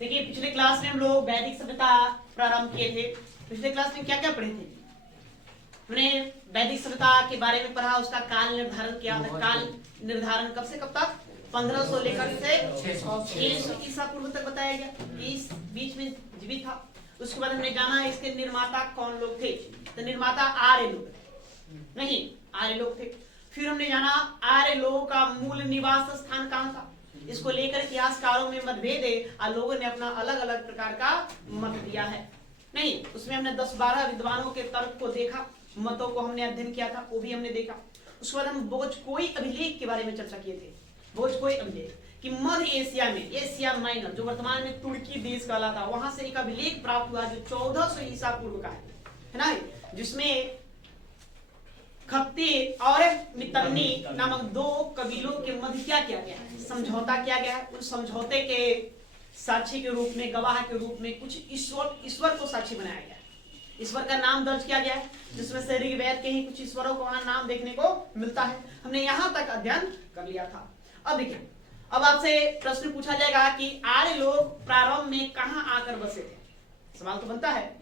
देखिए पिछले क्लास में हम लोग वैदिक सभ्यता प्रारंभ किए थे। पिछले क्लास में क्या क्या पढ़े थे? हमने वैदिक सभ्यता के बारे में पढ़ा, उसका काल निर्धारण किया था। काल निर्धारण कब से कब तक? 1500 लेकर से 600 ईसा पूर्व तक बताया गया। इस बीच में जीवित था। उसके बाद हमने जाना इसके निर्माता कौन लोग थे। तो निर्माता आर्य लोग नहीं, आर्य लोग थे। फिर हमने जाना आर्य लोगों का मूल निवास स्थान कहाँ था। इसको लेकर इतिहासकारों में मतभेद है और लोगों ने अपना अलग अलग प्रकार का मत दिया है। नहीं, उसमें हमने 10-12 विद्वानों के तर्क को देखा, मतों को हमने अध्ययन किया था, वो भी हमने देखा। उसके बाद हम भोजकोई अभिलेख के बारे में चर्चा किए थे। भोजकोई अभिलेख कि मध्य एशिया में, एशिया माइनर जो वर्तमान में तुर्की देश कहलाता, वहां से एक अभिलेख प्राप्त हुआ जो 1400 ईसा पूर्व का है ना, जिसमें खप्ती और मितन्नी नामक दो कबीलों के मध्य क्या किया गया है? समझौता किया गया है। उस समझौते के साक्षी के रूप में, गवाह के रूप में कुछ ईश्वर को साक्षी बनाया गया है। ईश्वर का नाम दर्ज किया गया है, जिसमें से ऋग्वेद के ही कुछ ईश्वरों को वहां नाम देखने को मिलता है। हमने यहां तक अध्ययन कर लिया था। अब देखिए, अब आपसे प्रश्न पूछा जाएगा कि आर्य लोग प्रारंभ में कहां आकर बसे थे। सवाल तो बनता है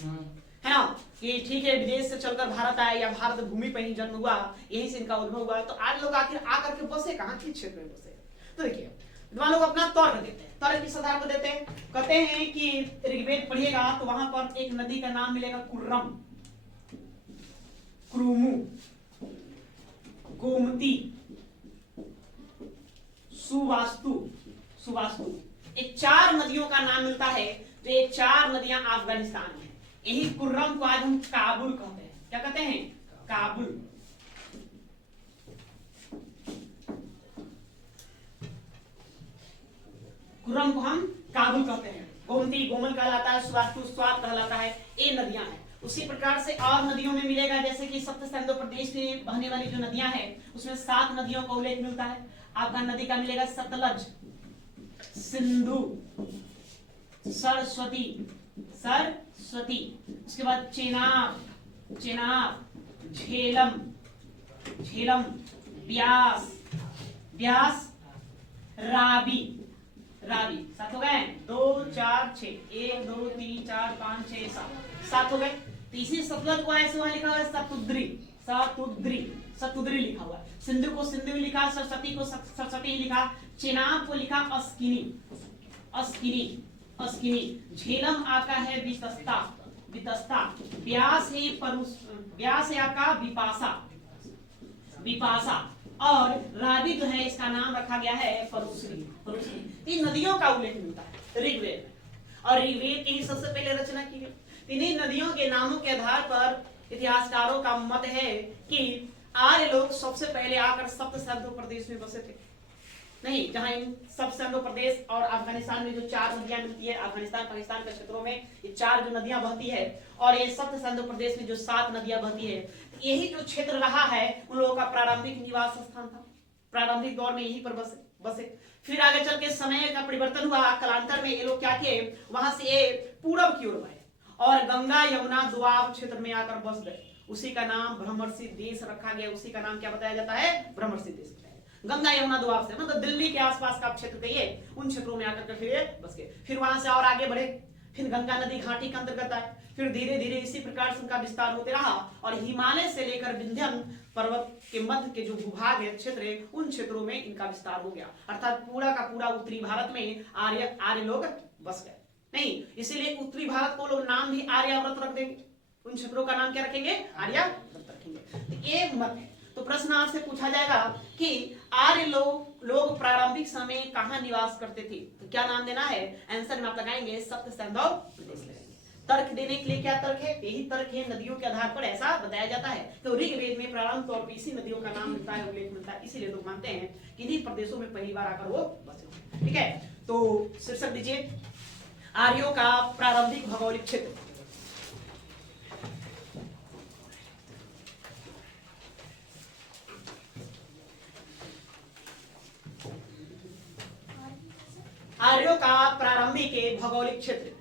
ना, कि ठीक है विदेश से चलकर भारत आए या भारत भूमि पर ही जन्म हुआ, यहीं से इनका उद्भव हुआ, तो आर्य लोग आखिर आकर के बसे कहां, किस क्षेत्र में बसे? तो देखिए विद्वान लोग अपना तर्क देते हैं। तर्क किस आधार पर देते हैं? कहते हैं कि ऋग्वेद पढ़िएगा तो वहां पर एक नदी का नाम मिलेगा कुर्रम, क्रुमु, गोमती, सुवास्तु, सुवास्तु, ये 4 नदियों का नाम मिलता है। तो ये 4 नदियां अफगानिस्तान में। यही कुर्रम को आज हम काबुल कहते हैं। क्या कहते हैं? काबुल। कुर्रम को हम काबुल कहते हैं। गोमती गोमल कहलाता है, स्वातु स्वात कहलाता है। ये नदियां हैं। उसी प्रकार से और नदियों में मिलेगा, जैसे कि सप्त सिंधु प्रदेश में बहने वाली जो नदियां हैं उसमें 7 नदियों का उल्लेख मिलता है। अफगान नदी का मिलेगा सतलज, सिंधु, सरस्वती, सरस्वती, उसके बाद चेनाब, चेनाब, झेलम, झेलम, ब्यास, ब्यास, रावी, रावी। 7 हो गए? 2 4 6, 1 2 3 4 5 6 7 हो गए। तीसरी सतलज को ऐसे वहां लिखा हुआ है सतुद्री, सतुद्री, सतुद्री लिखा हुआ है। सिंधु को सिंधु लिखा, सरस्वती को सरस्वती लिखा, चेनाब को लिखा अस्किनी, अस्किनी, अस्किनी। झेलम आपका है वितस्ता, वितस्ता। ब्यास है ब्यास है आपका विपासा, विपासा। और रावी जो है इसका नाम रखा गया है परुश्री, परुश्री। इन नदियों का उल्लेख मिलता है ऋग्वेद में, और ऋग्वेद की ही सबसे पहले रचना की गई। इन्हीं नदियों के नामों के आधार पर इतिहासकारों का मत है कि आर्य लोग सबसे पहले आकर सप्त सिंधु प्रदेश में बसे थे। नहीं, जहां इन सप्त सिंधु प्रदेश और अफगानिस्तान में जो 4 नदियां मिलती है, अफगानिस्तान पाकिस्तान के क्षेत्रों में ये 4 जो नदियां बहती है, और ये सप्त सिंधु प्रदेश में जो 7 नदियां बहती है, यही जो क्षेत्र रहा है उन लोगों का प्रारंभिक निवास स्थान था। प्रारंभिक दौर में यहीं पर बसे। फिर आगे चल के समय का परिवर्तन हुआ, कालांतर में ये लोग क्या किए, वहां से ये पूरब की ओर बढ़े और गंगा यमुना दुआब क्षेत्र में आकर बस गए। उसी का नाम भ्रमरसी देश रखा गया। उसी का नाम क्या बताया जाता है? भ्रमरसी देश। गंगा यमुना दुआब से मतलब दिल्ली के आसपास का क्षेत्र कहिए, उन क्षेत्रों में आकर के फिर बस गए। फिर वहां से और आगे बढ़े, फिर गंगा नदी घाटी के अंतर्गत आए। फिर धीरे धीरे इसी प्रकार से उनका विस्तार होते रहा, और हिमालय से लेकर विंध्यन पर्वत के मध्य के जो भूभाग है, क्षेत्र है, उन क्षेत्रों में इनका विस्तार हो गया। अर्थात पूरा का पूरा उत्तरी भारत में आर्य लोग बस गए। नहीं, इसीलिए उत्तरी भारत को लोग नाम भी आर्यावर्त रख देंगे। उन क्षेत्रों का नाम क्या रखेंगे? आर्यावर्त रखेंगे। तो ये मत है। तो प्रश्न आपसे पूछा जाएगा कि आर्य लोग प्रारंभिक समय कहां निवास करते थे, तो क्या नाम देना है? आंसर में आप लगाएंगे सप्त सिंधु प्रदेश लगाएंगे। तर्क देने के लिए क्या तर्क है? यही तर्क है, नदियों के आधार पर ऐसा बताया जाता है। तो ऋग्वेद में प्रारंभ तौर पर इसी नदियों का नाम मिलता है, उल्लेख मिलता है। इसीलिए लोग मानते हैं कि इन्हीं प्रदेशों में पहली बार आकर वो बसे। ठीक है, तो शीर्षक दीजिए आर्यों का प्रारंभिक भौगोलिक क्षेत्र। आर्यों का प्रारंभिक भौगोलिक क्षेत्र।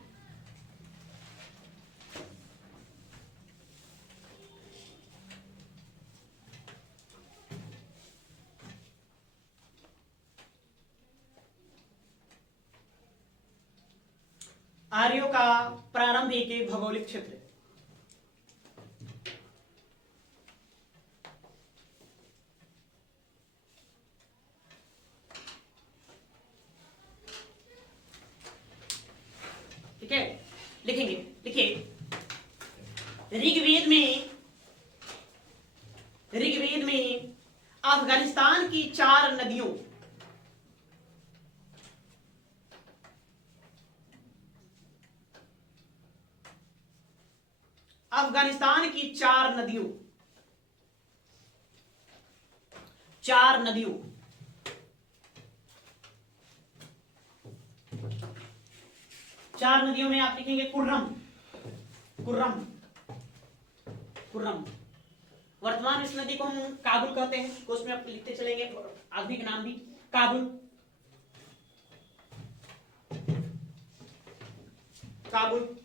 आर्यों का प्रारंभिक भौगोलिक क्षेत्र। ठीक है, लिखेंगे, लिखिए ऋग्वेद में अफगानिस्तान की 4 नदियों, अफगानिस्तान की 4 नदियों, 4 नदियों, 4 नदियों में आप लिखेंगे कुर्रम, कुर्रम, कुर्रम। वर्तमान इस नदी को हम काबुल कहते हैं, तो उसमें आप लिखते चलेंगे आदमी का नाम भी काबुल, काबुल।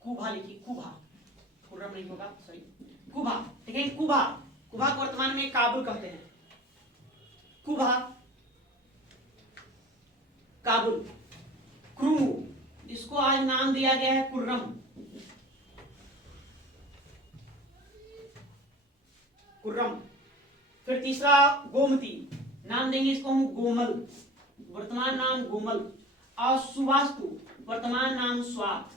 कुभा लिखिए, कुभा, कुर्रम नहीं होगा, सॉरी, कुभा। ठीक है, कुभा, कुभा को वर्तमान में काबुल कहते हैं, कुभा, काबुल। क्रूमू, इसको आज नाम दिया गया है कुर्रम, कुर्रम। फिर तीसरा गोमती, नाम देंगे इसको हम गोमल, वर्तमान नाम गोमल। और सुवास्तु, वर्तमान नाम स्वात।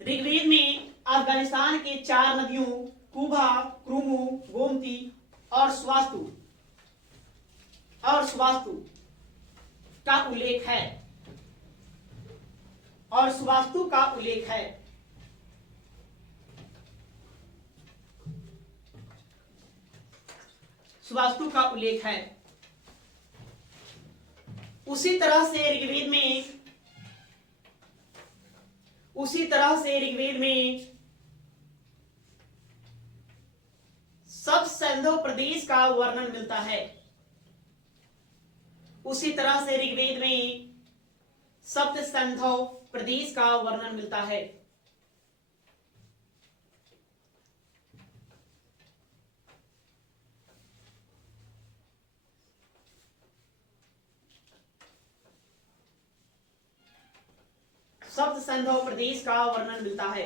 ऋग्वेद में अफगानिस्तान के 4 नदियों कुभा, क्रूमू, गोमती और स्वास्तु का उल्लेख है, और स्वास्तु का उल्लेख है। स्वास्तु का उल्लेख है। उसी तरह से ऋग्वेद में सब सिंधु प्रदेश का वर्णन मिलता है। उसी तरह से ऋग्वेद में सप्त सिंधु प्रदेश का वर्णन मिलता है। सप्त सिंधु प्रदेश का वर्णन मिलता है।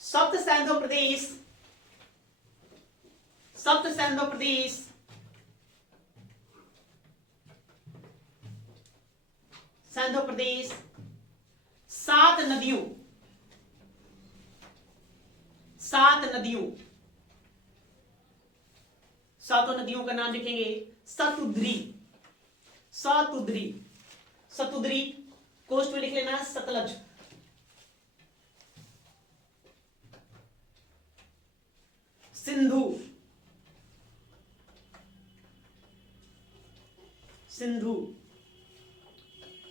सप्त सिंधु प्रदेश, सप्त सिंधु प्रदेश सिंधु प्रदेश 7 नदियों, 7 नदियों, 7 नदियों का नाम लिखेंगे सतुद्री, सतुद्री, सतुद्री। कोस्ट में लिख लेना सतलज, सिंधु, सिंधु,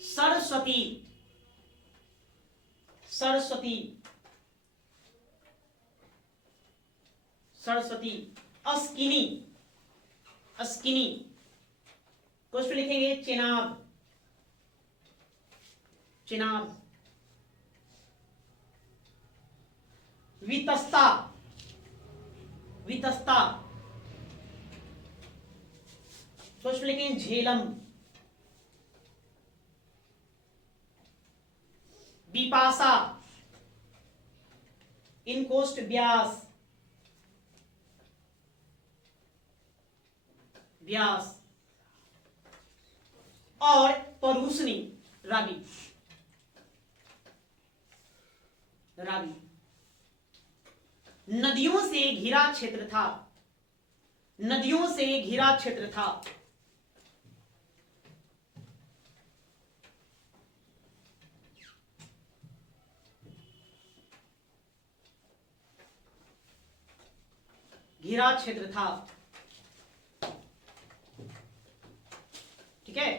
सरस्वती, सरस्वती, सरस्वती, अस्किनी, अस्किनी। कोस्ट में लिखेंगे चेनाब, चेनाब, वितस्ता, वितस्ता। कोस्ट में लिखेंगे झेलम, बिपाशा, इन कोस्ट व्यास, व्यास। और परूसनी, रावी, रावी। नदियों से घिरा क्षेत्र था, नदियों से घिरा क्षेत्र था। घिरा क्षेत्र था। ठीक है,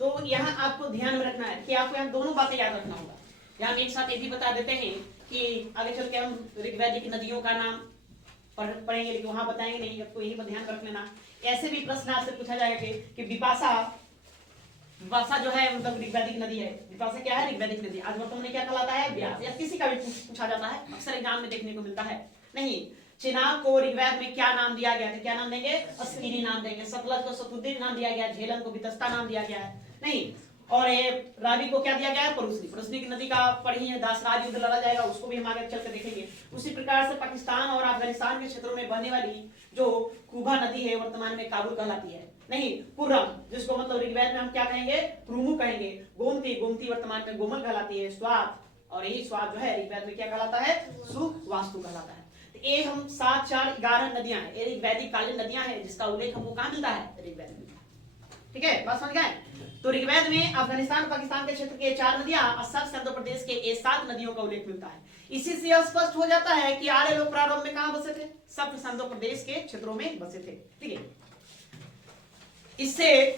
तो यहां आपको ध्यान में रखना है कि आपको यहां दोनों बातें याद रखना होगा। यहां एक साथ ये भी बता देते हैं कि आगे चल के हम ऋग्वैदिक नदियों का नाम पढ़ेंगे, लेकिन वहां बताएंगे नहीं, आपको यही पर ध्यान रख लेना। ऐसे भी प्रश्न आपसे पूछा जाएगा कि विपाशा जो है मतलब ऋग्वैदिक नदी है। विपाशा क्या है? ऋग्वैदिक नदी। आज वर्तमान में क्या कहलाता है? व्यास। या किसी का भी पूछा जाता है, अक्सर एग्जाम में देखने को मिलता है। नहीं, चिनाब को ऋग्वेद में क्या नाम दिया गया था? क्या नाम देंगे? अश्विनी नाम देंगे। सतलज को सतुद्दीन नाम दिया गया, झेलम को वितस्ता नाम दिया गया है। नहीं, और ये रावी को क्या दिया गया है? परुस्नी। परुस्नी की नदी का पढ़ी है, दासराज युद्ध लड़ा जाएगा, उसको भी हम आगे चल कर देखेंगे। उसी प्रकार से पाकिस्तान और अफगानिस्तान के क्षेत्रों में बहने वाली जो कुबा नदी है, वर्तमान में काबुल कहलाती है। नहीं, कुर्रम, जिसको मतलब ऋग्वेद में हम क्या कहेंगे? प्रुमु कहेंगे। गोमती, गोमती वर्तमान में गोमल कहलाती है। स्वाद, और यही स्वाद जो है ऋग्वेद में क्या कहलाता है? सुवास्तु कहलाता है। ये हम 7, 4, 11 नदियां हैं, ये ऋग्वैदिक कालीन नदियां हैं, जिसका उल्लेख हमको कहां मिलता है? ऋग्वेद में। ठीक है, बात समझ गए? तो ऋग्वेद में अफगानिस्तान पाकिस्तान के क्षेत्र के 4 नदियां और सब सिंधु प्रदेश के 7 नदियों का उल्लेख मिलता है। इसी से यह स्पष्ट हो जाता है कि आर्य लोग प्रारंभ में कहां बसे थे? सब सिंधु प्रदेश के क्षेत्रों में बसे थे। ठीक है, इससे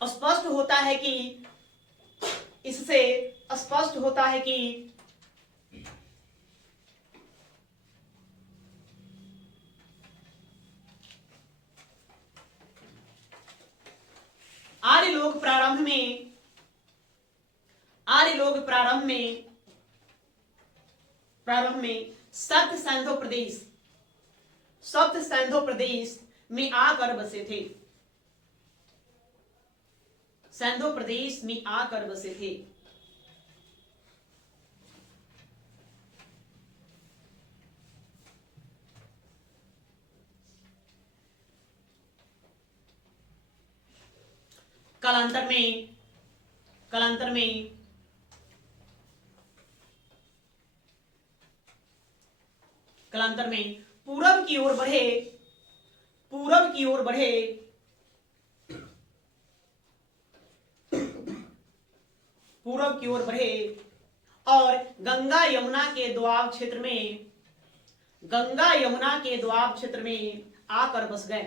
स्पष्ट होता है कि आर्य लोग प्रारंभ में सप्त सिंधु प्रदेश में आकर बसे थे। सिंधु प्रदेश में आकर बसे थे। कालांतर में पूरब की ओर बढ़े और गंगा यमुना के दोआब क्षेत्र में आकर बस गए।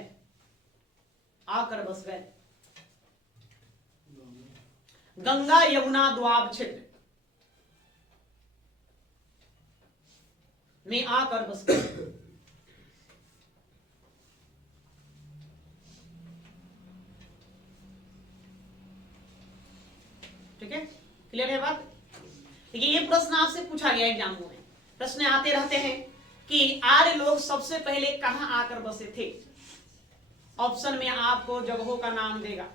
गंगा यमुना दोआब क्षेत्र में आकर बस गए। ठीक है, क्लियर है बात? देखिए, ये प्रश्न आपसे पूछा गया एग्जामों में, प्रश्न आते रहते हैं कि आर्य लोग सबसे पहले कहां आकर बसे थे। ऑप्शन में आपको जगहों का नाम देगा,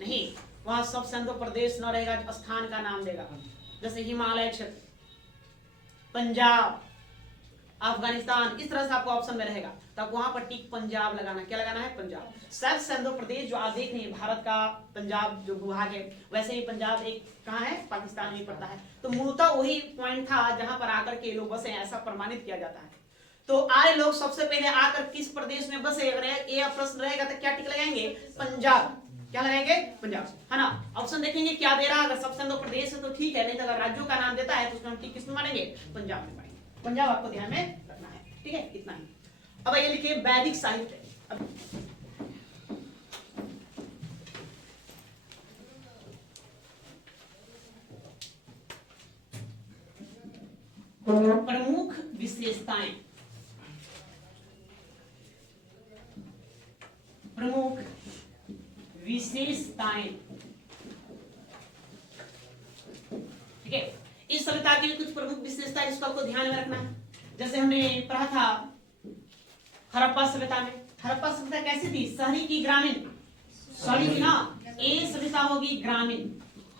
नहीं, वहां सब सिंधु प्रदेश न रहेगा, स्थान का नाम देगा। जैसे हिमालय क्षेत्र, पंजाब, अफगानिस्तान, इस तरह से आपको ऑप्शन में रहेगा। तब वहां पर टिक पंजाब लगाना। क्या लगाना है? पंजाब। सब सिंधु प्रदेश जो आप देख रहे हैं, भारत का पंजाब जो भूभाग है, वैसे ही पंजाब एक कहां है? पाकिस्तान में पड़ता है। तो मूलतः वही पॉइंट था जहां पर आकर के लोग बसे, ऐसा प्रमाणित किया जाता है। तो आर्य लोग सबसे पहले आकर किस प्रदेश में बसे? अगर ये प्रश्न रहेगा तो क्या टिक लगाएंगे? पंजाब। क्या लगाएंगे? पंजाब, है ना। ऑप्शन देखेंगे क्या दे रहा है। अगर सब सिंधु प्रदेश है तो ठीक है, नहीं तो अगर राज्यों का नाम देता है तो उसमें हम टिक किस में मारेंगे? पंजाब में मारेंगे। पंजाब आपको ध्यान में रखना है। ठीक है, इतना ही। अब ये लिखिए वैदिक साहित्य। प्रमुख विशेषताएं, ठीक है। इस सभ्यता की कुछ प्रमुख विशेषता, इसको आपको ध्यान में रखना है। जैसे हमने पढ़ा था हड़प्पा सभ्यता में। हड़प्पा सभ्यता कैसी थी? शहरी की ग्रामीण? शहरी थी ना, ये सभ्यता होगी ग्रामीण।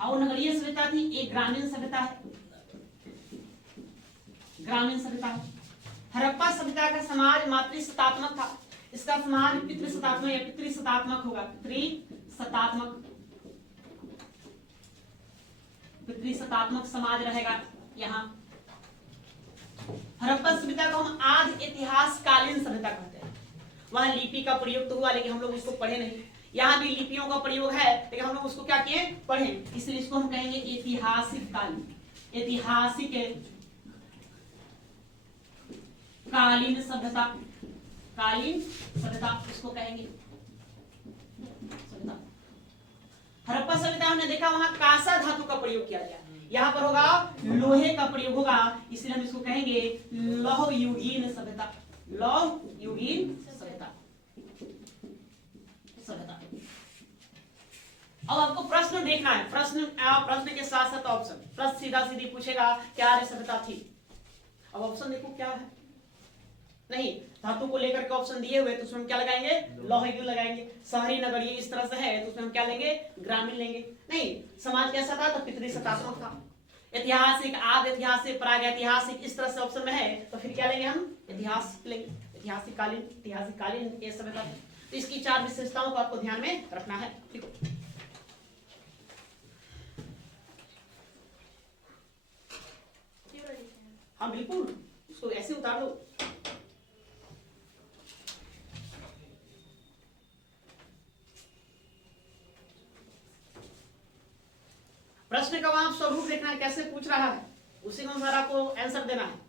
और नगरीय सभ्यता थी, एक ग्रामीण सभ्यता है, ग्रामीण सभ्यता। हड़प्पा सभ्यता का समाज मातृसत्तात्मक था। इसका समाज पितृसत्तात्मक या पितृसत्तात्मक होगा। पितृसत्तात्मक समाज रहेगा यहाँ। हड़प्पा सभ्यता को हम आदि इतिहासकालीन सभ्यता कहते हैं। वहां लिपि का प्रयोग तो हुआ, लेकिन हम लोग उसको पढ़े नहीं। यहाँ भी लिपियों का प्रयोग है, लेकिन हम लोग उसको क्या किए? पढ़े। इसलिए इसको हम कहेंगे ऐतिहासिक कालीन, ऐतिहासिक कालीन सभ्यता, कालीन सभ्यता इसको कहेंगे। हड़प्पा सभ्यता हमने देखा वहां कांसा धातु का प्रयोग किया गया। यहाँ पर होगा लोहे का प्रयोग होगा, इसलिए हम इसको कहेंगे लौह युगीन सभ्यता। लौह युगीन सभ्यता। अब आपको प्रश्न देखना है, प्रश्न के साथ साथ ऑप्शन। प्रश्न सीधा सीधी पूछेगा क्या आर्य सभ्यता थी। अब ऑप्शन देखो क्या है। नहीं, धातु को लेकर के ऑप्शन दिए हुए तो उसमें हम क्या लगाएंगे, लौह युग लगाएंगे। शहरी नगरीय इस तरह से है तो उसमें हम क्या लेंगे, ग्रामीण लेंगे। नहीं, समाज कैसा था तो पितृसत्तात्मक था। ऐतिहासिक, आदि ऐतिहासिक, प्राग ऐतिहासिक इस तरह से ऑप्शन में है तो फिर क्या लेंगे हम, इतिहास लेंगे। ऐतिहासिक कालीन ये सभ्यता। तो इसकी 4 विशेषताओं को आपको ध्यान में रखना है। ठीक है, हाँ बिल्कुल, उसको ऐसे उतार दो। प्रश्न का वहां स्वरूप देखना है, कैसे पूछ रहा है, उसी के अनुसार आपको आंसर देना है।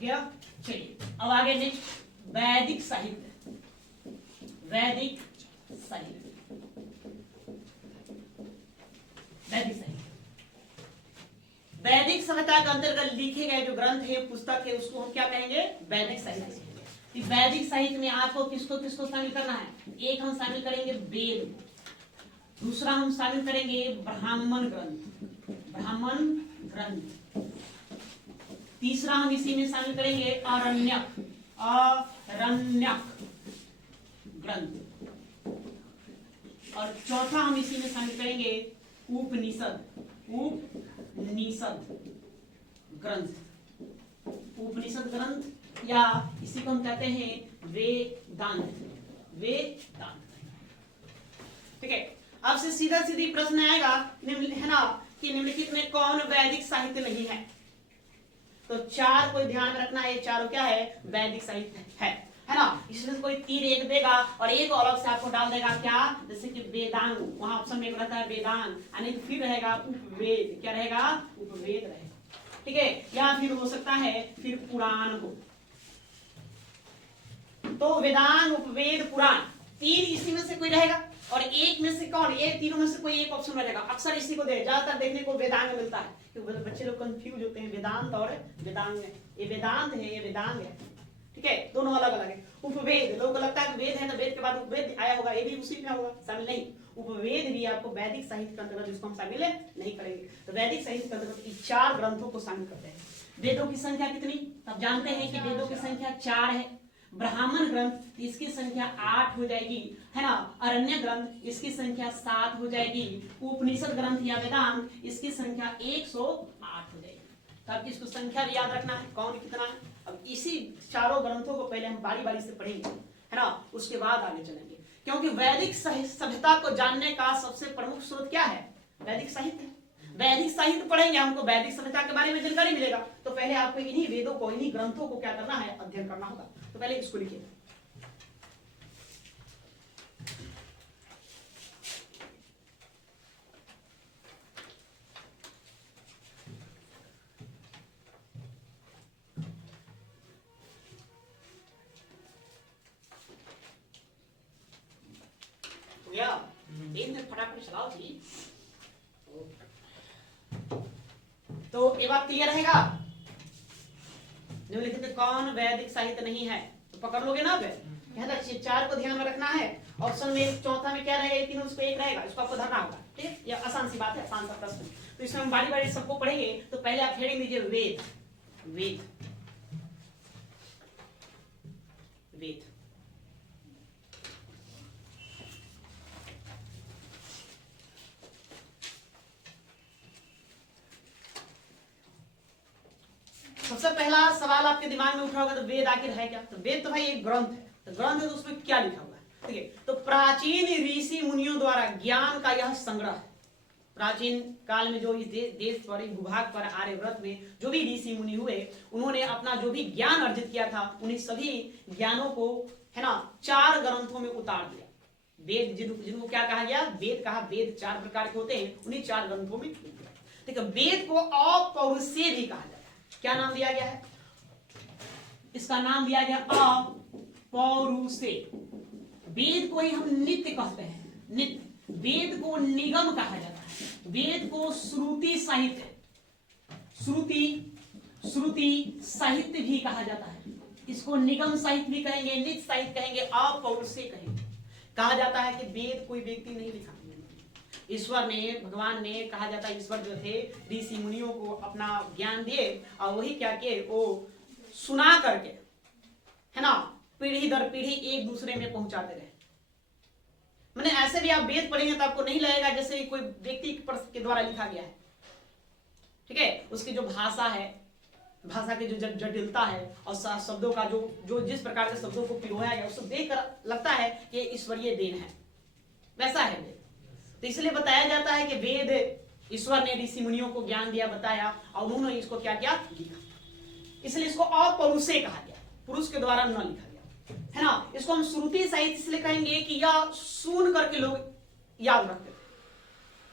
गया, चलिए अब आगे नेक्स्ट वैदिक साहित्य। वैदिक साहित्य, वैदिक साहित्य, वैदिक सभ्यता के अंतर्गत लिखे गए जो ग्रंथ है, पुस्तक है, उसको हम क्या कहेंगे, वैदिक साहित्य। वैदिक साहित्य में आपको किसको किसको शामिल करना है, एक हम शामिल करेंगे वेद, दूसरा हम शामिल करेंगे ब्राह्मण ग्रंथ, ब्राह्मण ग्रंथ, तीसरा हम इसी में शामिल करेंगे आरण्यक, आरण्यक ग्रंथ, और चौथा हम इसी में शामिल करेंगे उपनिषद, उपनिषद ग्रंथ, उपनिषद ग्रंथ, या इसी को हम कहते हैं वेदांत, वेदांत। ठीक है, आपसे सीधा सीधी प्रश्न आएगा है ना कि निम्नलिखित में कौन वैदिक साहित्य नहीं है। तो 4 को ध्यान में रखना है, ये चारों क्या है, वैदिक साहित्य है ना। इसमें कोई तीर एक देगा और एक अलग से आपको डाल देगा क्या, जैसे कि वेदांग, वहां ऑप्शन में रहता है वेदांग, यानी फिर रहेगा उपवेद, क्या रहेगा, उपवेद रहेगा। ठीक है, या फिर हो सकता है फिर पुराण हो, तो वेदांग, उपवेद, पुराण, 3 इसी में से कोई रहेगा, और एक में से कौन, एक तीनों में से कोई एक ऑप्शन रहेगा। अक्सर इसी को ज्यादातर देखने को वेदांग मिलता है, क्योंकि बच्चे लोग कंफ्यूज होते हैं वेदांत और वेदांग। ये वेदांत है, ये वेदांग है। ठीक है, दोनों अलग अलग है। उपवेद, लोगों को लगता है वेद है तो वेद के बाद उपवेद आया होगा, ये भी उसी में होगा, शामिल नहीं। उपवेद भी आपको वैदिक साहित्य के अंतर्गत, जिसको हम शामिल नहीं करेंगे। तो वैदिक साहित्य के अंतर्गत 4 ग्रंथों को शामिल करते हैं। वेदों की संख्या कितनी, तब जानते हैं कि वेदों की संख्या 4 है। ब्राह्मण ग्रंथ इसकी संख्या 8 हो जाएगी, है ना। अरण्य ग्रंथ इसकी संख्या 7 हो जाएगी। उपनिषद ग्रंथ या वेदांत इसकी संख्या 108 हो जाएगी। तब इसको संख्या भी याद रखना है, कौन कितना है। अब इसी चारों ग्रंथों को पहले हम बारी बारी से पढ़ेंगे, है ना, उसके बाद आगे चलेंगे। क्योंकि वैदिक सभ्यता को जानने का सबसे प्रमुख स्रोत क्या है, वैदिक साहित्य। वैदिक साहित्य पढ़ेंगे, हमको वैदिक सभ्यता के बारे में जानकारी मिलेगा। तो पहले आपको इन्हीं वेदों को, इन्हीं ग्रंथों को क्या करना है, अध्ययन करना होगा। तो पहले इसको लिखिए। हो गया, एक मिनट फटाफट चलाओ जी। तो ये बात क्लियर रहेगा, निम्नलिखित कौन वैदिक साहित्य नहीं है, तो पकड़ लोगे ना। अब 4 को ध्यान में रखना है। ऑप्शन में चौथा में क्या रहेगा, ये तीनों उसको एक रहेगा, इसको आपको धरना होगा। ठीक है, ये आसान सी बात है, आसान सा प्रश्न। तो इसमें हम बारी बारी सबको पढ़ेंगे। तो पहले आप हेडिंग दीजिए वेद, वेद, वेद। सबसे पहला सवाल आपके दिमाग में उठा होगा तो वेद आखिर है क्या? तो वेद तो भाई एक ग्रंथ है, तो ग्रंथ है तो उसमें क्या लिखा हुआ है? ठीक है, तो प्राचीन ऋषि मुनियों द्वारा ज्ञान का यह संग्रह है। प्राचीन काल में जो इस देश पर, भूभाग पर, आर्यव्रत में जो भी ऋषि मुनि हुए, उन्होंने अपना जो भी ज्ञान अर्जित किया था, उन्हीं सभी ज्ञानों को है ना 4 ग्रंथों में उतार दिया। वेद जिनको क्या कहा गया? वेद कहा। वेद 4 प्रकार के होते हैं, उन्हीं 4 ग्रंथों में। ठीक है, वेद को अपौरुषेय भी कहा जाता है। क्या नाम दिया गया है? इसका नाम दिया गया अपौरुषेय। वेद को ही हम नित्य कहते हैं, नित्य। वेद को निगम कहा जाता है, वेद को श्रुति साहित्य, श्रुति साहित्य भी कहा जाता है। इसको निगम साहित्य भी कहेंगे, नित्य साहित्य कहेंगे, अपौरुषेय कहेंगे। कहा जाता है कि वेद कोई व्यक्ति नहीं लिखा, ईश्वर ने, भगवान ने, कहा जाता है ईश्वर जो थे ऋषि मुनियों को अपना ज्ञान दिए और वही क्या किए, वो सुना करके है ना पीढ़ी दर पीढ़ी एक दूसरे में पहुंचाते रहे। मैंने ऐसे भी आप वेद पढ़ेंगे तो आपको नहीं लगेगा जैसे कोई व्यक्ति के द्वारा लिखा गया है। ठीक है, उसकी जो भाषा है, भाषा की जो जटिलता है और शब्दों का जो जिस प्रकार से शब्दों को पिरोया गया, उसको देखकर लगता है कि ईश्वरीय देन है, वैसा है वेद। तो इसलिए बताया जाता है कि वेद ईश्वर ने ऋषि मुनियों को ज्ञान दिया, बताया और उन्होंने इसको क्या किया, लिखा। इसलिए इसको अपौरुषेय कहा गया, पुरुष के द्वारा न लिखा गया, है ना। इसको हम श्रुति साहित्य इसलिए कहेंगे कि यह सुन करके लोग याद रखते थे,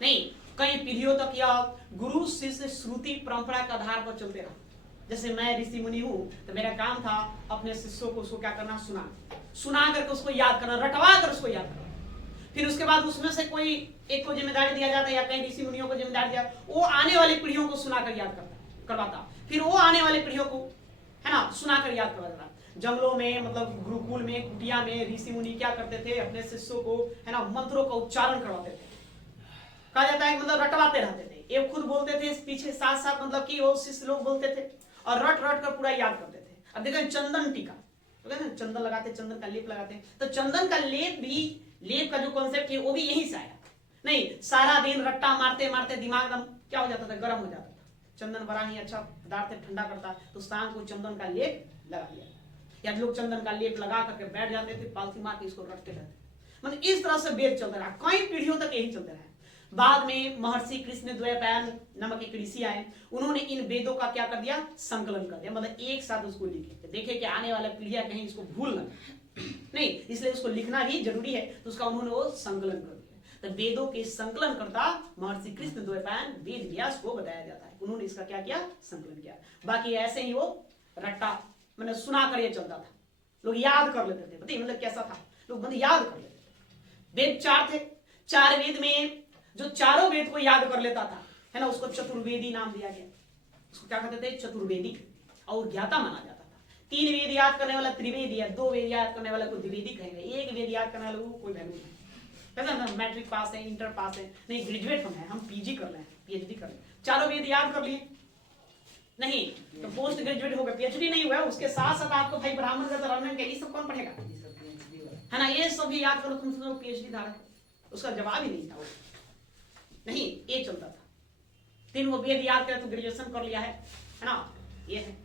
नहीं कई पीढ़ियों तक यह गुरु शिष्य श्रुति परंपरा के आधार पर चलते रहा। जैसे मैं ऋषि मुनि हूं तो मेरा काम था अपने शिष्यों को उसको क्या करना, सुना करके उसको याद करना, रटवा कर उसको याद करना। फिर उसके बाद उसमें से कोई एक को जिम्मेदारी दिया जाता है या कई ऋषि मुनियों को जिम्मेदारी दिया, वो आने वाली पीढ़ियों को सुनाकर याद करवाता, फिर वो आने वाली पीढ़ियों को है ना सुनाकर याद करवाता। जंगलों में, मतलब गुरुकुल में, कुटिया में ऋषि मुनि क्या करते थे, अपने शिष्यों को है ना मंत्रों का उच्चारण करवाते थे। कहा जाता है मतलब रटवाते रहते थे, एक खुद बोलते थे, पीछे साथ साथ मतलब कि वो शिष्य लोग बोलते थे और रट रट कर पूरा याद करते थे। अब देखो चंदन टीका, तो कहते हैं चंदन लगाते, चंदन का लेप लगाते, तो चंदन का लेप का जो कॉन्सेप्ट है वो भी यहीं से आया। नहीं, सारा दिन रट्टा मारते मारते दिमाग एकदम क्या हो जाता था, गर्म हो जाता था। चंदन बड़ा ही अच्छा पदार्थ है, ठंडा करता, तो शाम को चंदन का लेप लगा दिया, या लोग चंदन का लेप लगा करके बैठ जाते थे, पालथी मार के इसको रटते रहते। मतलब इस तरह से वेद चलता रहा, कई पीढ़ियों तक यही चलता रहा। बाद में महर्षि कृष्णद्वैपायन नामक एक ऋषि आए, उन्होंने इन वेदों का क्या कर दिया, संकलन कर दिया, मतलब एक साथ उसको लिखे, देखे कि आने वाला पीढ़ियां कहीं इसको भूल न नहीं, इसलिए उसको लिखना भी जरूरी है, तो उसका उन्होंने वो संकलन कर दिया। तो वेदों के संकलन करता महर्षि कृष्णद्वैपायन वेद व्यास को बताया जाता है, उन्होंने इसका क्या किया, संकलन किया। बाकी ऐसे ही वो रट्टा मतलब सुना कर ये चलता था, लोग याद कर लेते थे, बताइए मतलब कैसा था, लोग मतलब याद कर लेते थे। वेद 4 थे, 4 वेद में जो चारों वेद को याद कर लेता था है ना, उसको चतुर्वेदी नाम दिया गया। उसको क्या कहते थे, चतुर्वेदी और ज्ञाता माना जाता था। 3 वेद याद करने वाला त्रिवेदी है, 2 वेद याद करने वाला को द्विवेदी कहेंगे, 1 वेद याद करने वाला को कोई वैल्यू नहीं। कैसा ना, मैट्रिक पास है, इंटर पास है, नहीं ग्रेजुएट होना है, हम पीजी कर रहे हैं, पीएचडी कर रहे हैं, चारों वेद याद कर लिए नहीं तो पोस्ट ग्रेजुएट होगा, पीएचडी नहीं हुआ, उसके साथ साथ आपको भाई ब्राह्मण का रमन ये सब कौन पढ़ेगा, है ना, ये सब भी याद करो, तुम सब पीएचडी धारक। उसका जवाब ही नहीं था, नहीं ये चलता था। 3 वो वेद याद करे तो ग्रेजुएशन कर लिया है ना, ये है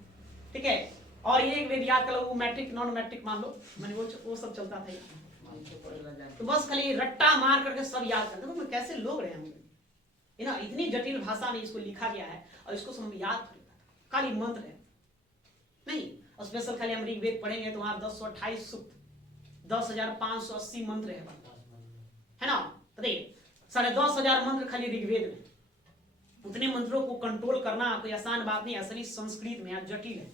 ठीक है। और ये वेद याद कर लो, वो मैट्रिक नॉन मैट्रिक मान लो, मैंने वो सब चलता था। तो बस खाली रट्टा मार करके सब याद करते, तो कैसे लोग रहे होंगे ना, इतनी जटिल भाषा में इसको लिखा गया है और इसको सब याद करेगा, खाली मंत्र है नहीं। और स्पेशल खाली हम ऋग्वेद पढ़ेंगे तो वहां 1028 सूक्त, 10,580 मंत्र है ना, बताइए 10,500 मंत्र खाली ऋग्वेद में। उतने मंत्रों को कंट्रोल करना कोई आसान बात नहीं, असली संस्कृत में जटिल है,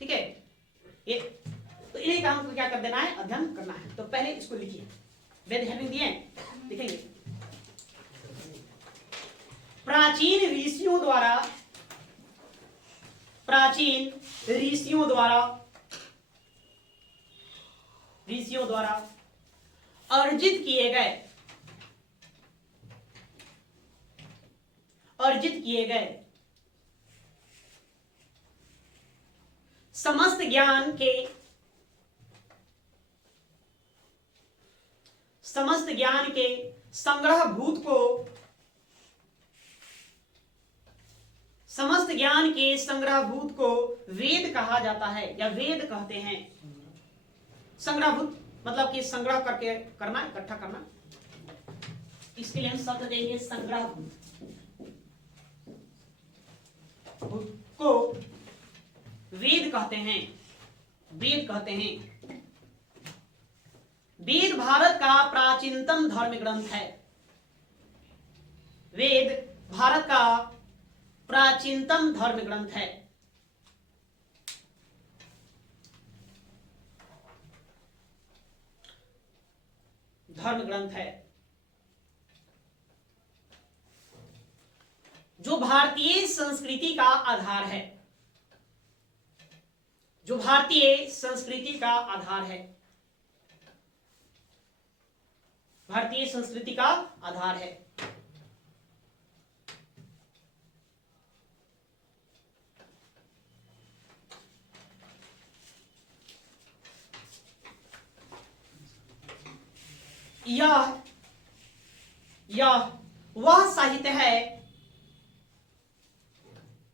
ठीक है। ये तो इन्हीं का हमको क्या कर देना है, अध्ययन करना है। तो पहले इसको लिखिए, वेद हेल्पिंग दिए लिखेंगे। प्राचीन ऋषियों द्वारा अर्जित किए गए समस्त ज्ञान के संग्रह भूत को समस्त ज्ञान के संग्रहभूत को वेद कहा जाता है या वेद कहते हैं। संग्रहभूत मतलब कि संग्रह करके करना, इकट्ठा करना, इसके लिए हम शब्द देंगे संग्रहभूत। को वेद कहते हैं, वेद कहते हैं। वेद भारत का प्राचीनतम धर्म ग्रंथ है। वेद भारत का प्राचीनतम धर्म ग्रंथ है। धर्म ग्रंथ है जो भारतीय संस्कृति का आधार है, जो भारतीय संस्कृति का आधार है, भारतीय संस्कृति का आधार है। यह वह साहित्य है,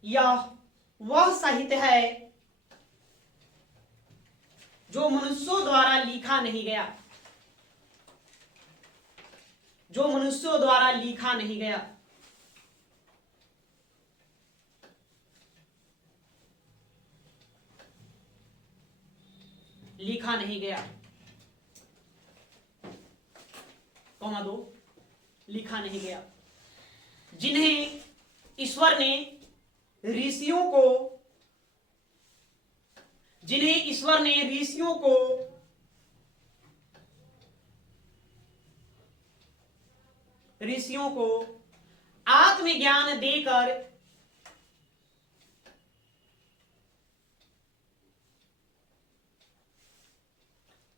यह वह साहित्य है जो मनुष्यों द्वारा लिखा नहीं गया, जो मनुष्यों द्वारा लिखा नहीं गया। लिखा नहीं गया, कौमा दो, लिखा नहीं गया। जिन्हें ईश्वर ने ऋषियों को, जिन्हें ईश्वर ने ऋषियों को आत्मज्ञान देकर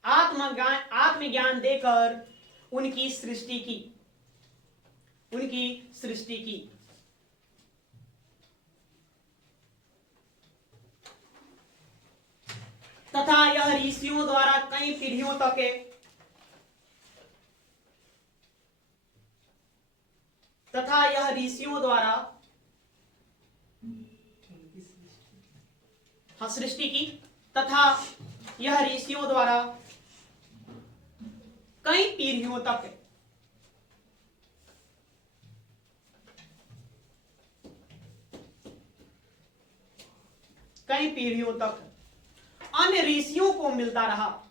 आत्मज्ञान देकर उनकी सृष्टि की, उनकी सृष्टि की। तथा यह ऋषियों द्वारा कई पीढ़ियों तक तथा यह ऋषियों द्वारा सृष्टि की, तथा यह ऋषियों द्वारा कई पीढ़ियों तक अन्य ऋषियों को मिलता रहा।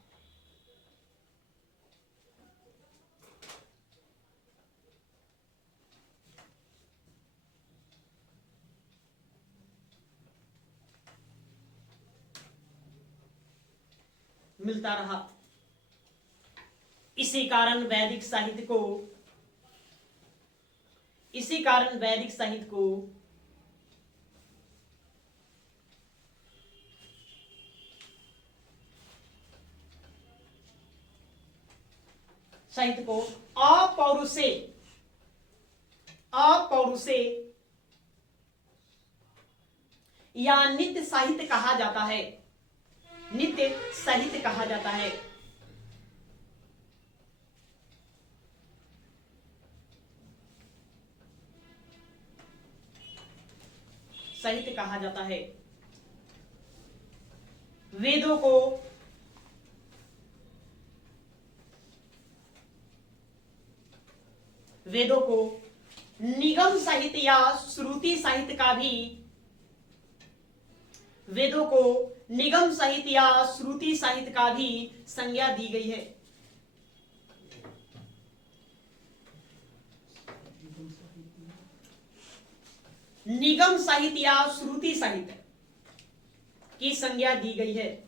मिलता रहा। इसी कारण वैदिक साहित्य को अपौरुषे या नित्य साहित्य कहा जाता है। नित्य साहित्य कहा जाता है। साहित्य कहा जाता है। वेदों को निगम साहित्य या श्रुति साहित्य का भी, वेदों को निगम साहित्य या श्रुति साहित्य का भी संज्ञा दी गई है। निगम साहित्य या श्रुति साहित्य की संज्ञा दी गई है।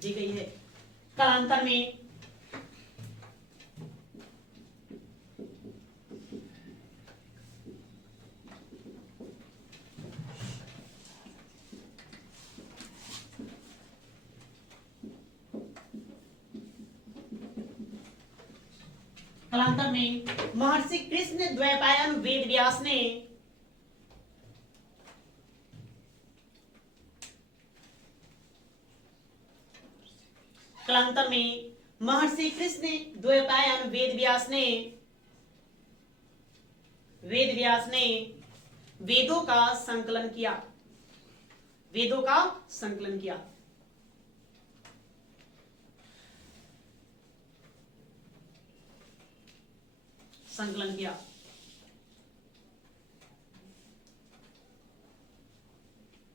दी गई है। कालांतर में महर्षि कृष्ण द्वैपायन वेद व्यास ने कालांतर में महर्षि कृष्ण द्वैपायन वेद व्यास ने वेदों का संकलन किया। वेदों का संकलन किया। संकलन किया।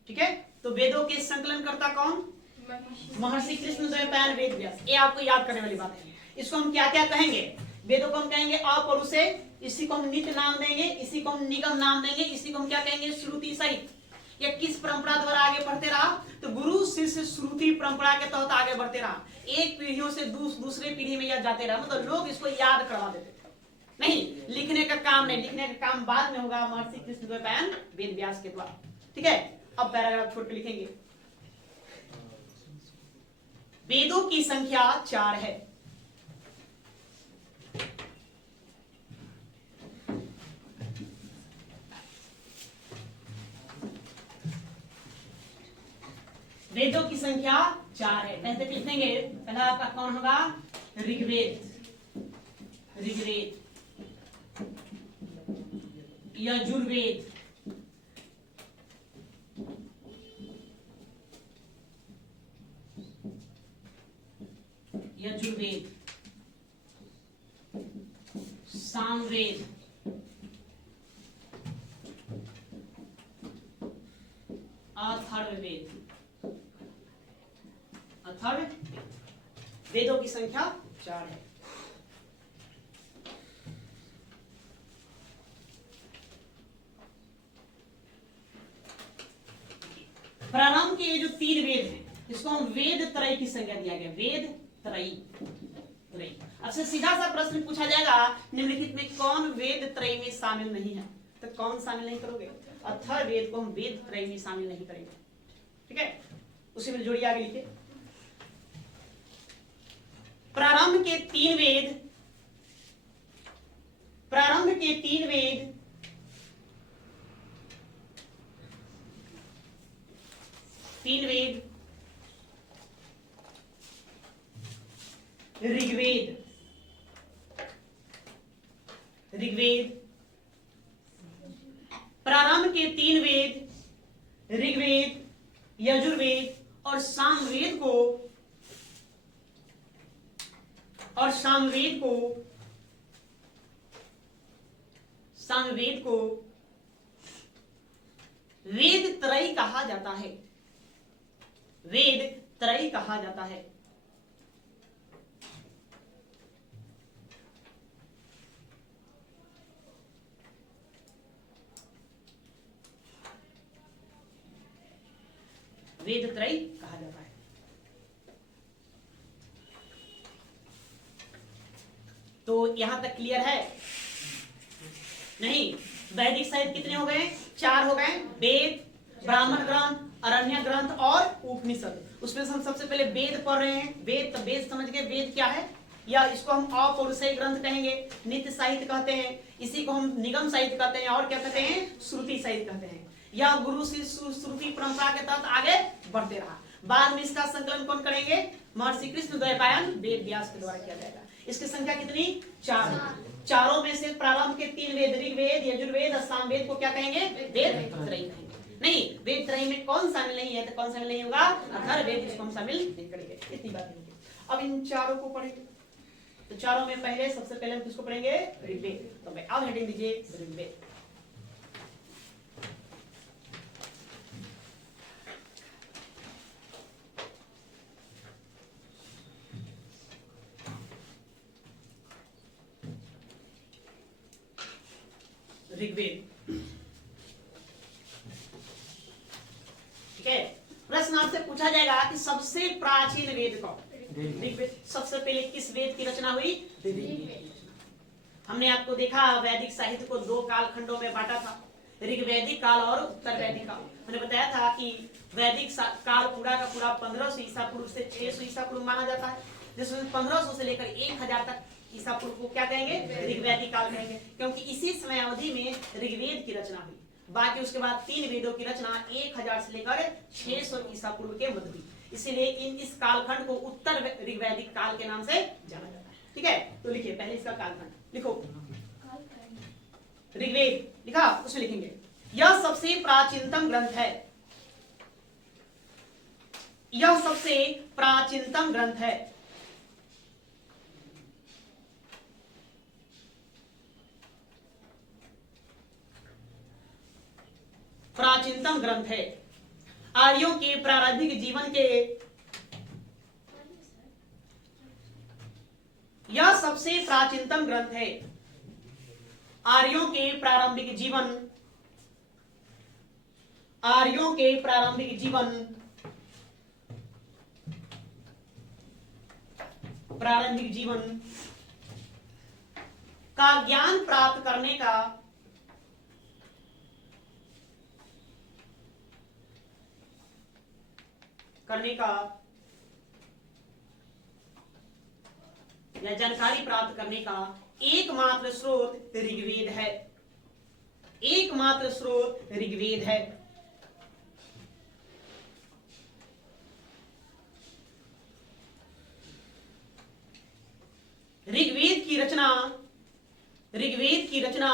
ठीक है, तो वेदों के संकलन करता कौन? महर्षि कृष्ण द्वैपायन वेद व्यास। ये आपको याद करने वाली बात है। इसको हम क्या क्या कहेंगे? वेदों को हम कहेंगे अपौरुषे, इसी को हम नित्य नाम देंगे, इसी को हम निगम नाम देंगे, इसी को हम क्या कहेंगे? श्रुति सहित। या किस परंपरा द्वारा आगे बढ़ते रहा? तो गुरु शिष्य श्रुति परंपरा के तहत आगे बढ़ते रहा। एक पीढ़ियों से दूसरे पीढ़ी में यह जाते रहा। मतलब लोग इसको याद करवा देते थे, नहीं लिखने का काम नहीं। लिखने का काम बाद में होगा महर्षि कृष्ण द्वैपायन वेद व्यास के द्वारा। ठीक है, अब पैराग्राफ छोड़ के लिखेंगे। वेदों की संख्या 4 है। वेदों की संख्या 4 है। कैसे लिखेंगे? पहला आपका कौन होगा? ऋग्वेद, ऋग्वेद, यजुर्वेद, यजुर्वेद, सामवेद, अथर्ववेद। अथर्ववेद। वेदों की संख्या 4 है। प्रारंभ के ये जो 3 वेद हैं, इसको हम वेद त्रय की संज्ञा दिया गया। वेद त्रयी, त्रयी। अब से सीधा सा प्रश्न पूछा जाएगा निम्नलिखित में कौन वेद त्रयी में शामिल नहीं है? तो कौन शामिल नहीं करोगे? अथर्ववेद को हम वेद त्रयी में शामिल नहीं करेंगे। ठीक है, उसी में जोड़िए, आगे लिखिए। प्रारंभ के 3 वेद, प्रारंभ के 3 वेद ऋग्वेद, ऋग्वेद, प्रारंभ के 3 वेद ऋग्वेद, यजुर्वेद और सामवेद को वेद त्रयी कहा जाता है। वेद त्रयी कहा जाता है। वेद त्रयी कहा जाता है। तो यहां तक क्लियर है? नहीं, वैदिक साहित्य कितने हो गए? 4 हो गए। वेद, ब्राह्मण ग्रंथ, अरण्य ग्रंथ और उपनिषद। उसमें से हम सबसे पहले वेद पढ़ रहे हैं। वेद, तो वेद समझ गए वेद क्या है, या इसको हम अपौरुषेय ग्रंथ कहेंगे, नित्य साहित्य कहते हैं, इसी को हम निगम साहित्य कहते हैं, और क्या कहते हैं? श्रुति साहित्य कहते हैं। यह गुरु से श्रुति परंपरा के तहत आगे बढ़ते रहा। बाद में इसका संकलन कौन करेंगे? महर्षि कृष्ण द्वैपायन वेद व्यास के द्वारा किया जाएगा। इसकी संख्या कितनी? 4। चारों में से प्रारंभ के 3 वेद ऋग्वेद, यजुर्वेद और सामवेद को क्या कहेंगे? वेद त्रयी कहेंगे। नहीं, वेद त्रयी में कौन शामिल नहीं है? तो कौन शामिल नहीं होगा? अथर्ववेद, इसको हम शामिल नहीं करेंगे। इतनी बात होगी। अब इन चारों को पढ़ेंगे। तो चारों में पहले सबसे पहले हम किसको पढ़ेंगे? ऋग्वेद। तो मैं अब हेडिंग दीजिए ऋग्वेद। ऋग्वेद। ठीक है, प्रश्न आपसे पूछा जाएगा कि सबसे प्राचीन वेद कौन? ऋग्वेद। सबसे पहले किस वेद की रचना हुई? ऋग्वेद। हमने आपको देखा वैदिक साहित्य को 2 कालखंडों में बांटा था, ऋग्वैदिक काल और उत्तर वैदिक काल। मैंने बताया था कि वैदिक काल पूरा का पूरा 1500 ईसा पूर्व से 600 ईसा पूर्व माना जाता है, जिसमें 1500 से लेकर 1000 तक ईसा पूर्व को क्या कहेंगे? ऋग्वैदिक काल कहेंगे, क्योंकि इसी समय अवधि में ऋग्वेद की रचना हुई। बाकी उसके बाद 3 वेदों की रचना 1000 से लेकर 600 ईसा पूर्व के मध्य हुई। इसीलिए इस कालखंड को उत्तर ऋग्वैदिक काल के नाम से जाना जाता है। ठीक है, तो लिखिए पहले इसका कालखंड लिखो। ऋग्वेद लिखा, उसमें लिखेंगे यह सबसे प्राचीनतम ग्रंथ है, यह सबसे प्राचीनतम ग्रंथ है। प्राचीनतम ग्रंथ है, आर्यों के प्रारंभिक जीवन के, यह सबसे प्राचीनतम ग्रंथ है, आर्यों के प्रारंभिक जीवन, आर्यों के प्रारंभिक जीवन, प्रारंभिक जीवन का ज्ञान प्राप्त करने का, या जानकारी प्राप्त करने का एकमात्र स्रोत ऋग्वेद है, एकमात्र स्रोत ऋग्वेद है। ऋग्वेद की रचना, ऋग्वेद की रचना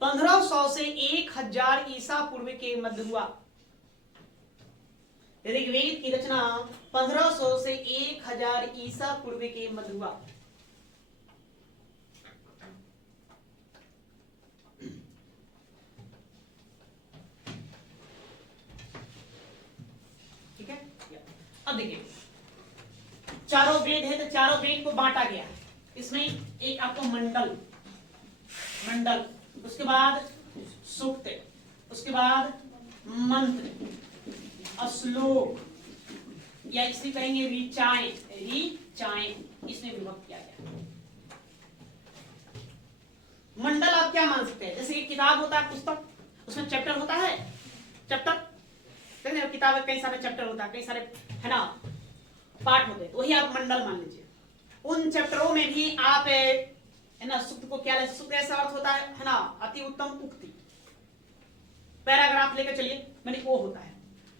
1500 से 1000 ईसा पूर्व के मध्य हुआ। ऋग्वेद की रचना 1500 से 1000 ईसा पूर्व के मध्य हुआ। ठीक है, अब देखिए चारों वेद है, तो चारों वेद को बांटा गया। इसमें एक आपको मंडल, मंडल, उसके बाद सूक्त, उसके बाद मंत्र, श्लोक, या इसे कहेंगे ऋचाएं, ऋचाएं, इसमें विभक्त किया गया। मंडल आप क्या मान सकते हैं, जैसे कि किताब होता है, पुस्तक, उसमें चैप्टर होता है, चैप्टर किताब में कई सारे चैप्टर होता है, कई सारे है ना पाठ होते हैं, तो वही आप मंडल मान लीजिए। उन चैप्टरों में भी आप है ना सूक्त को क्या ले, सूक्त ऐसा अर्थ होता है ना अति उत्तम उक्ति, पैराग्राफ लेकर चलिए, मैंने वो होता है।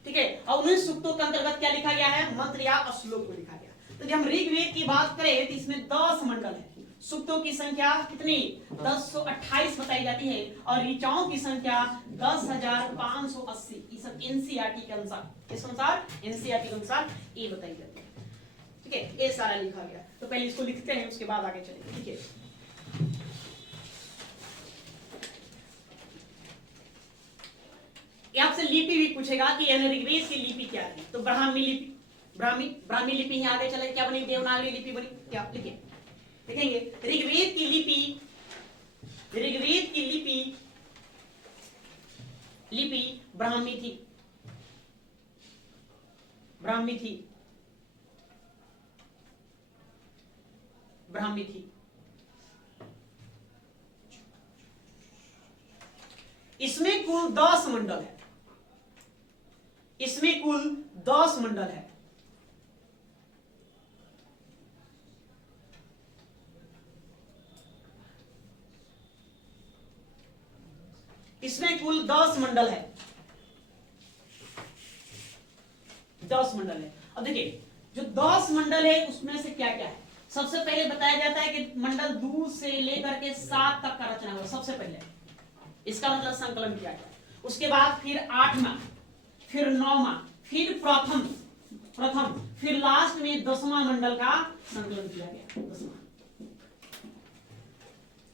ठीक है, और उन्हीं सूक्तों के अंतर्गत क्या लिखा गया है, मंत्र या श्लोक को लिखा गया। तो जब हम ऋग्वेद की बात करें तो इसमें 10 मंडल है, सूक्तों की संख्या कितनी 1028 बताई जाती है, और ऋचाओं की संख्या 10,580। ये सब एनसीईआरटी के अनुसार, किस अनुसार, एनसीईआरटी के अनुसार ये बताई जाती है। ठीक है, ये सारा लिखा गया। तो पहले इसको लिखते हैं, उसके बाद आगे चलेंगे। ठीक है, आपसे लिपि भी पूछेगा कि ऋग्वेद की लिपि क्या थी, तो ब्राह्मी लिपि, ब्राह्मी लिपि ही आगे चले क्या बनी, देवनागरी लिपि बनी, क्या लिखे लिखेंगे। ऋग्वेद की लिपि, ऋग्वेद की लिपि ब्राह्मी थी, ब्राह्मी थी, ब्राह्मी थी। इसमें कुल 10 मंडल है, इसमें कुल 10 मंडल है। इसमें कुल 10 मंडल है, 10 मंडल है। अब देखिए जो 10 मंडल है उसमें से क्या क्या है। सबसे पहले बताया जाता है कि मंडल 2 से लेकर के 7 तक का रचना हुआ, सबसे पहले इसका मतलब संकलन किया गया। उसके बाद फिर 8वां, फिर 9वां, फिर प्रथम, फिर लास्ट में 10वां मंडल का संकलन किया गया। 10वां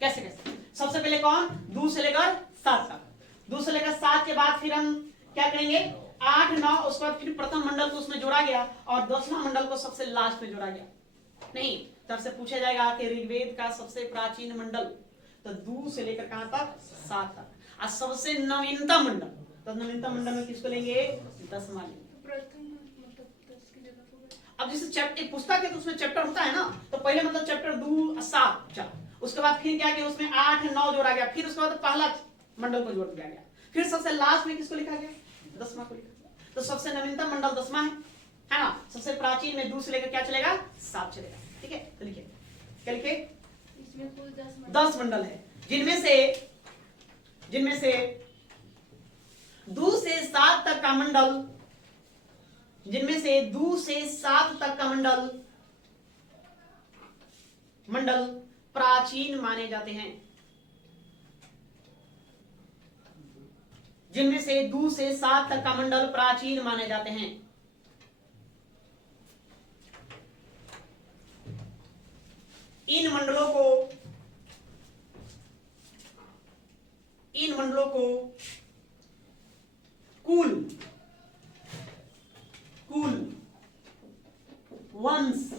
कैसे कैसे, सबसे पहले कौन, 2 से लेकर 7 तक, 2 से लेकर 7 के बाद फिर हम क्या करेंगे 8, 9, उसके बाद फिर प्रथम मंडल को उसमें जोड़ा गया, और 10वां मंडल को सबसे लास्ट में जोड़ा गया। नहीं, तब से पूछा जाएगा कि ऋग्वेद का सबसे प्राचीन मंडल, तो 2 से लेकर कहां तक, 7 तक, और सबसे नवीनतम मंडल, तो नवीनतम मंडल में किसको लेंगे, 10वां लेंगे। अब जैसे चैप्टर पुस्तक है तो उसमें चैप्टर होता है ना, तो पहले मतलब चैप्टर 2, 7 चल, उसके बाद फिर क्या किया उसमें 8, 9 जोड़ा गया, फिर उसके बाद पहला मंडल को जोड़ दिया गया, फिर सबसे लास्ट में किसको लिखा गया, 10वां को लिखा गया। तो सबसे नवीनतम मंडल 10वां है ना, सबसे प्राचीन में 2 से लेकर क्या चलेगा, 7 चलेगा। ठीक है, तो लिखिए क्या लिखे, इसमें कुल 10 मंडल है, जिनमें से 2 से 7 तक का मंडल, जिनमें से 2 से 7 तक का मंडल प्राचीन माने जाते हैं, जिनमें से 2 से 7 तक का मंडल प्राचीन माने जाते हैं। इन मंडलों को कुल वंश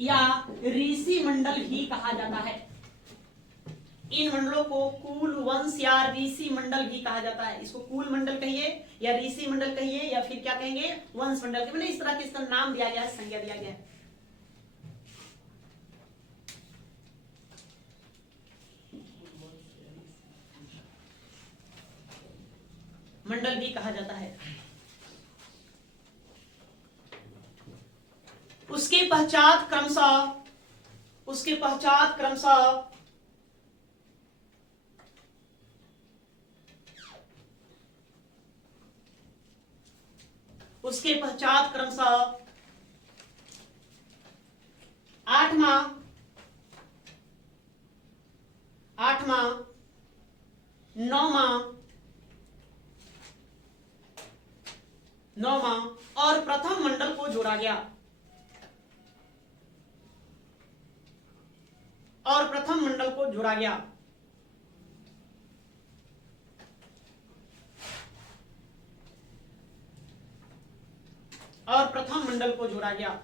या ऋषि मंडल ही कहा जाता है। इन मंडलों को कुल वंश या ऋषि मंडल ही कहा जाता है। इसको कुल मंडल कहिए या ऋषि मंडल कहिए या फिर क्या कहेंगे, वंश मंडल। मैंने इस तरह के इसका नाम दिया गया है, संज्ञा दिया गया है। मंडल भी कहा जाता है। उसके पश्चात क्रमशः उसके पश्चात क्रमशः 8वां 9वां और प्रथम मंडल को जोड़ा गया। और प्रथम मंडल को जोड़ा गया। और प्रथम मंडल को जोड़ा गया।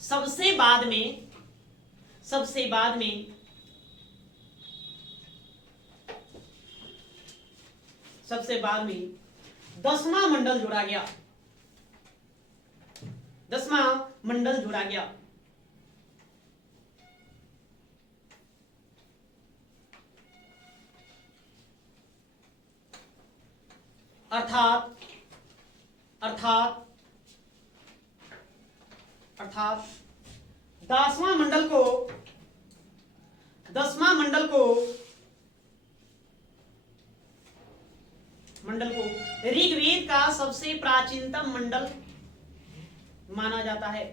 सबसे बाद में 10वां मंडल जोड़ा गया। 10वां मंडल जोड़ा गया। अर्थात 10वां मंडल को ऋग्वेद का सबसे प्राचीनतम मंडल माना जाता है।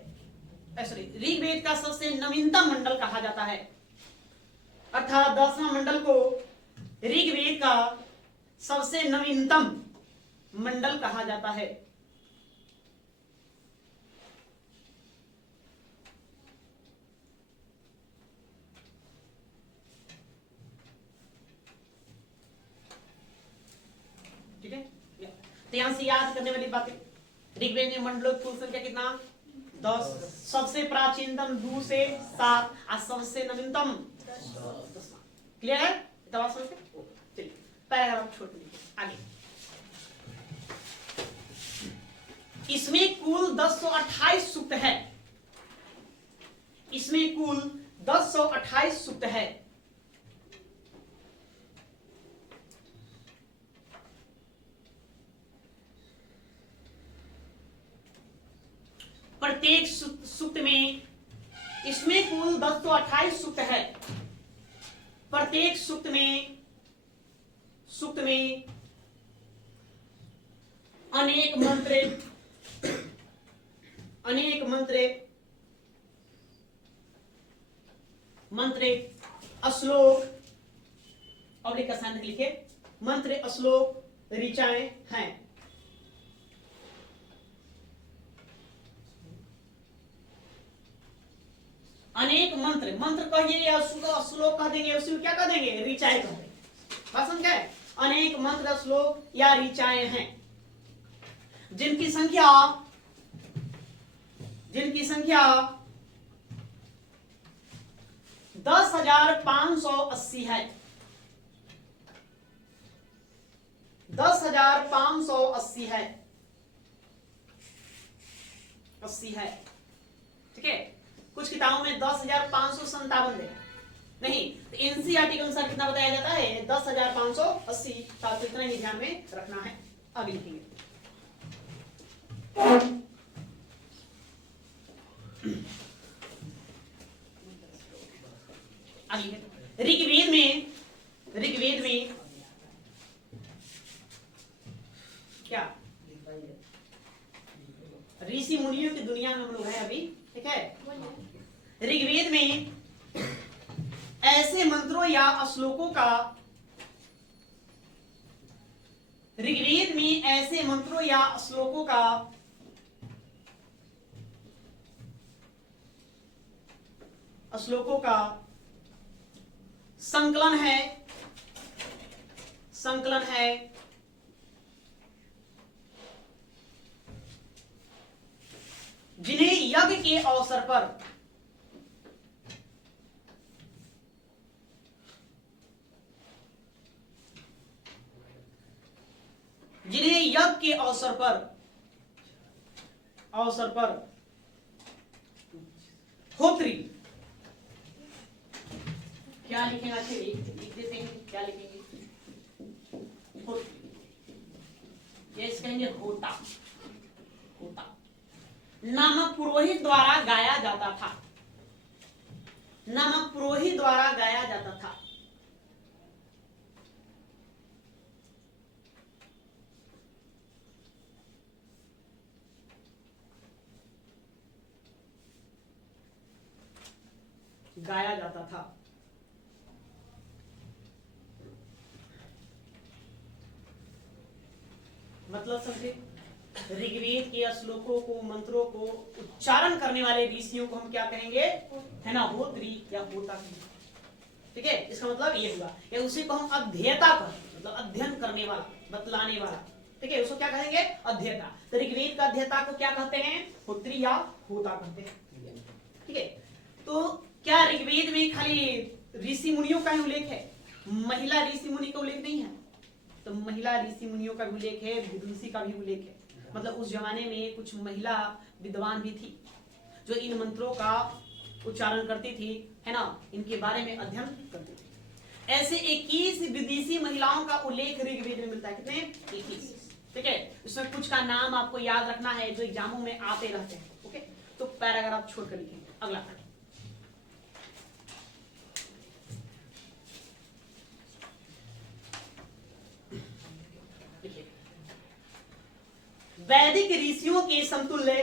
ऋग्वेद का सबसे नवीनतम मंडल कहा जाता है। अर्थात 10वां मंडल को ऋग्वेद का सबसे नवीनतम मंडल कहा जाता है। ठीक है, तो यहां से याद करने वाली बातें, ऋग्वेद में मंडलों की कुल संख्या कितना, 10। सबसे प्राचीनतम 2 से 7 और सबसे नवीनतम 10। क्लियर है? दवा समझते? चलिए पैराग्राफ छोड़ दीजिए आगे। इसमें कुल 1028 सूक्त है। इसमें कुल 1028 सूक्त है। प्रत्येक सूक्त में, इसमें कुल 1028 सूक्त है। प्रत्येक सूक्त में अनेक मंत्र श्लोक और एक आसान लिखे, मंत्र श्लोक ऋचाएं हैं। अनेक मंत्र कहिए या श्लोक कह देंगे, उसमें क्या कह देंगे, ऋचाएं कह देंगे। बात समझ गए? अनेक मंत्र श्लोक या ऋचाएं हैं जिनकी संख्या 10,580 है। 10,580 है। 80 है। ठीक है, कुछ किताबों में 10,557 है। नहीं, तो एनसीईआरटी के अनुसार कितना बताया जाता है, 10,580। तो इतना ही ध्यान में रखना है। आगे लिखेंगे। आगे ऋग्वेद में क्या, ऋषि मुनियों की दुनिया में हम लोग हैं अभी, ठीक है। ऋग्वेद में ऐसे मंत्रों या श्लोकों का, ऋग्वेद में ऐसे मंत्रों या श्लोकों का संकलन है जिन्हें यज्ञ के अवसर पर होत्री, क्या लिखेगा, लिख देते हैं, क्या लिखेंगे, होत्री, ये कहेंगे होता नामक पुरोहित द्वारा गाया जाता था। मतलब समझे, ऋग्वेद के श्लोकों को, मंत्रों को उच्चारण करने वाले ऋषियों को हम क्या कहेंगे, है ना, होत्री या होता कहेंगे, ठीक है। इसका मतलब ये हुआ, या उसी को हम अध्येता कहेंगे, मतलब अध्ययन करने वाला, बतलाने वाला, ठीक है, उसको क्या कहेंगे, अध्येता। तो ऋग्वेद का अध्येता को क्या कहते हैं, होत्री या होता कहते हैं, ठीक है। तो क्या ऋग्वेद में खाली ऋषि मुनियों का ही उल्लेख है, महिला ऋषि मुनि का उल्लेख नहीं है? तो महिला ऋषि मुनियों का भी उल्लेख है, विदुषी का भी उल्लेख है। मतलब उस जमाने में कुछ महिला विद्वान भी थी जो इन मंत्रों का उच्चारण करती थी, है ना, इनके बारे में अध्ययन करती थी। ऐसे 21 विदेशी महिलाओं का उल्लेख ऋग्वेद में मिलता है। कितने? 21, ठीक है। इसमें कुछ का नाम आपको याद रखना है जो एग्जामों में आते रहते हैं, ओके। तो पैराग्राफ छोड़कर लिखेंगे। अगला वैदिक ऋषियों के समतुल्य,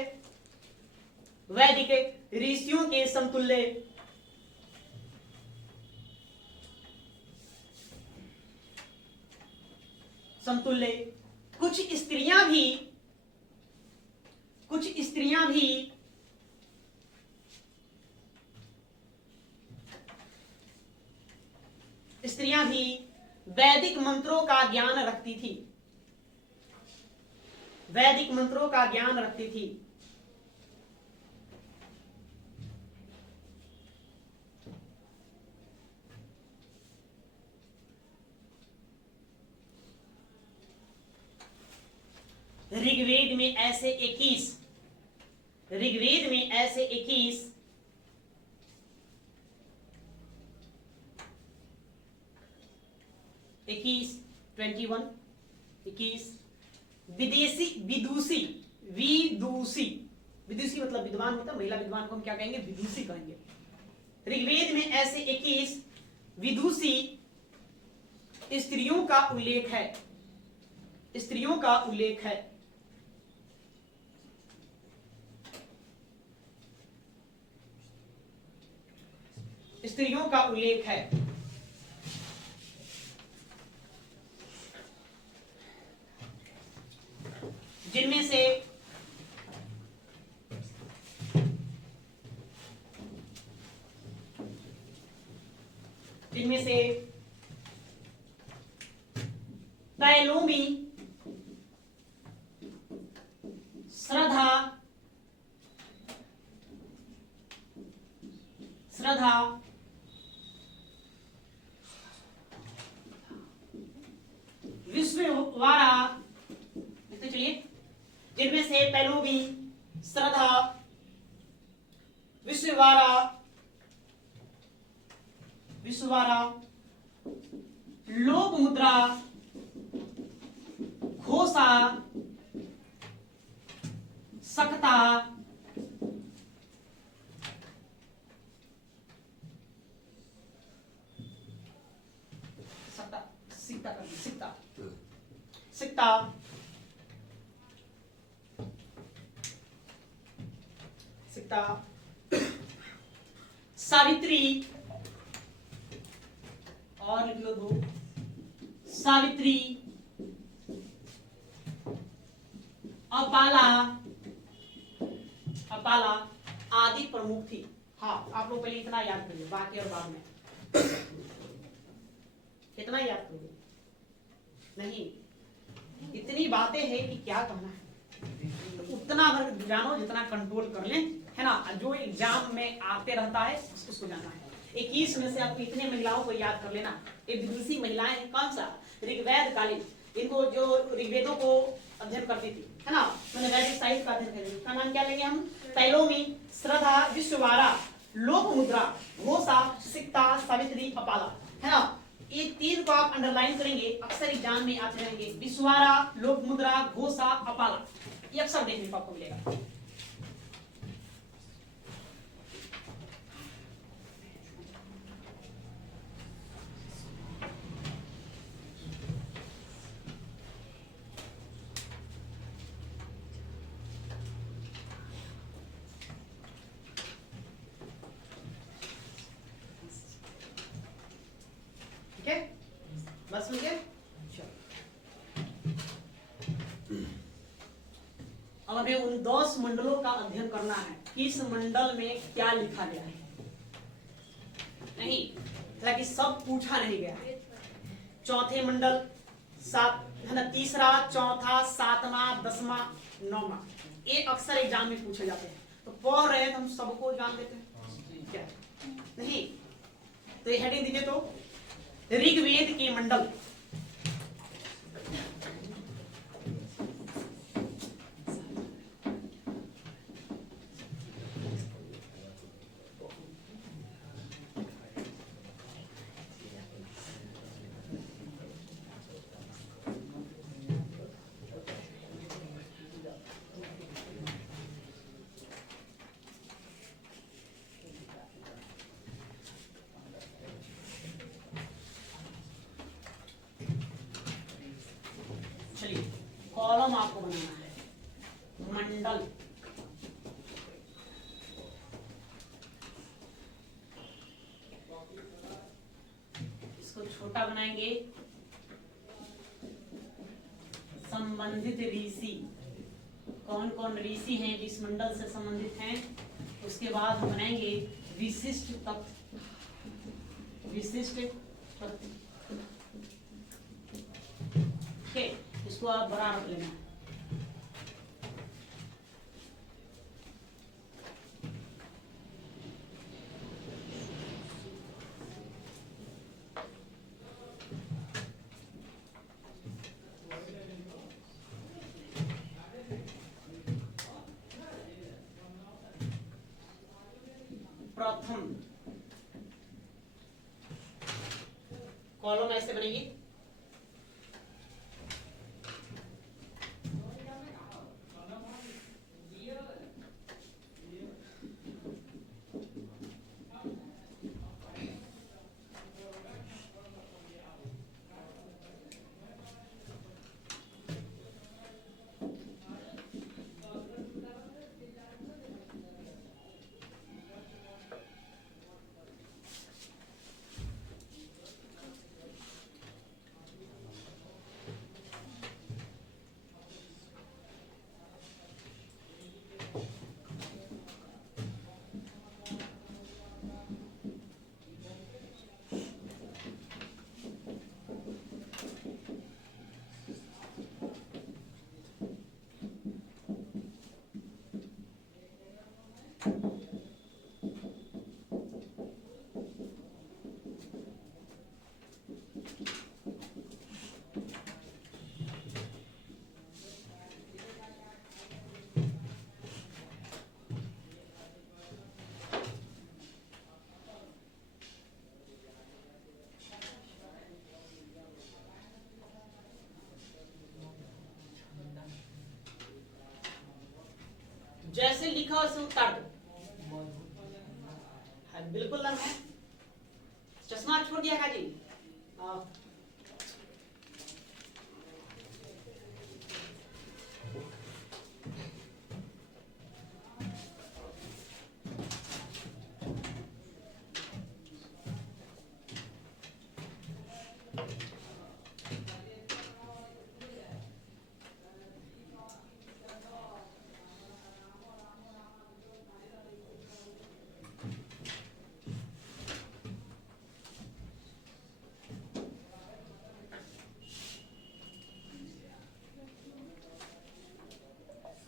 वैदिक ऋषियों के समतुल्य कुछ स्त्रियां भी वैदिक मंत्रों का ज्ञान रखती थी, वैदिक मंत्रों का ज्ञान रखती थी। ऋग्वेद में ऐसे 21 विदुषी मतलब विद्वान होता, महिला विद्वान को हम क्या कहेंगे, विदुषी कहेंगे। ऋग्वेद में ऐसे 21 विदुषी स्त्रियों का उल्लेख है, स्त्रियों का उल्लेख है। स्त्रियों का उल्लेख है जिनमें से पैलोमी, श्रद्धा, विश्ववारा, तो चलिए, जिनमें से पैलोमी, श्रद्धा, विश्ववारा, लोक मुद्रा, घोषा, सकता, सिक्ता, सिक्ता, सावित्री, और लिख लो 2, सावित्री, अपाला, अपाला आदि प्रमुख थी। हाँ, आप लोग पहले इतना याद करिए, बाकी और बाद में कितना याद करिए, नहीं इतनी बातें हैं कि क्या कहना है, तो उतना अगर जानो जितना कंट्रोल कर लें, है ना। जो एग्जाम में आते रहता है उसको जाना है। 21 में से आपको इतने महिलाओं को याद कर लेना। एक विदुषी महिलाएं हैं, कौन सा, ऋग्वेद कालीन, इनको जो ऋग्वेदों को अध्ययन करती थी, है ना, मैंने वैदिक साहित्य का अध्ययन करेंगे। का नाम क्या लेंगे हम, तैलोमी, श्रद्धा, विश्ववारा, लोकमुद्रा, घोषा, सिक्ता, सावित्री, अपाला, है ना। ये 3 को आप अंडरलाइन करेंगे, अक्सर एग्जाम में आते रहेंगे। विश्ववारा, लोकमुद्रा, घोषा, अपाला, ये अक्सर देखने को आपको मिलेगा। बस हो गया। अब हमें उन 10 मंडलों का अध्ययन करना है, किस मंडल में क्या लिखा गया है। नहीं, हालांकि सब पूछा नहीं गया है। चौथे मंडल, 7 है ना, तीसरा, चौथा, 7वां, 10वां, 9वां, ये अक्सर एग्जाम में पूछे जाते हैं। तो पढ़ रहे हैं तो हम सबको जान देते हैं क्या, नहीं। तो ये हेडिंग दीजिए, तो ऋग्वेद के मंडल, कॉलम आपको बनाना है, मंडल, इसको छोटा बनाएंगे। संबंधित ऋषि, कौन कौन ऋषि हैं जिस मंडल से संबंधित हैं। उसके बाद हम बनाएंगे विशिष्ट तत्व, विशिष्ट तत्व, ठीक है, इसको आप बड़ा रख लेना। प्रथम कॉलम ऐसे बनेगी, जैसे लिखा वैसे उतार दो। बिल्कुल लर्न है, चश्मा छोड़ दिया का जी।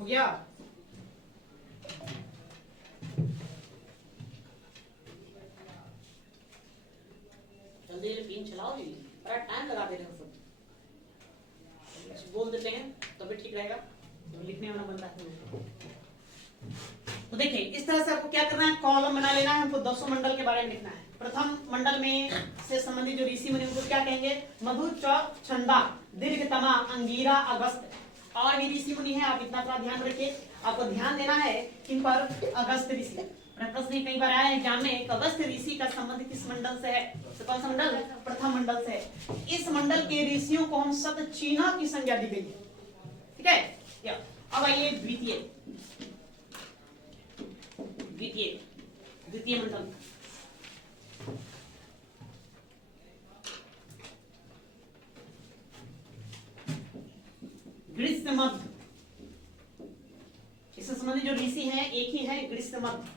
हो गया। जल्दी पिन चलाओ जी, बड़ा टाइम लगा दे रहे हो सब। बोल देते हैं तभी ठीक रहेगा, तो लिखने वाला बनता है। तो देखिए इस तरह से आपको क्या करना है, कॉलम बना लेना है। हमको 200 मंडल के बारे में लिखना है। प्रथम मंडल में से संबंधित जो ऋषि मुनि उनको क्या कहेंगे, मधु, चंदा, दीर्घतमा, अंगीरा, अगस्त। और भी ऋषि मुनि है, आप इतना थोड़ा ध्यान रखिए। आपको ध्यान देना है किन पर, अगस्त ऋषि। प्रश्न कई बार आया है एग्जाम में, अगस्त ऋषि का संबंध किस मंडल से है, तो कौन सा मंडल, प्रथम मंडल से है। इस मंडल के ऋषियों को हम सतचीना की संज्ञा दी गई है, ठीक है। अब आइए द्वितीय मंडल। ग्रीष्ममध्य, इससे संबंधित जो ऋषि हैं एक ही है, ग्रीष्ममध्य।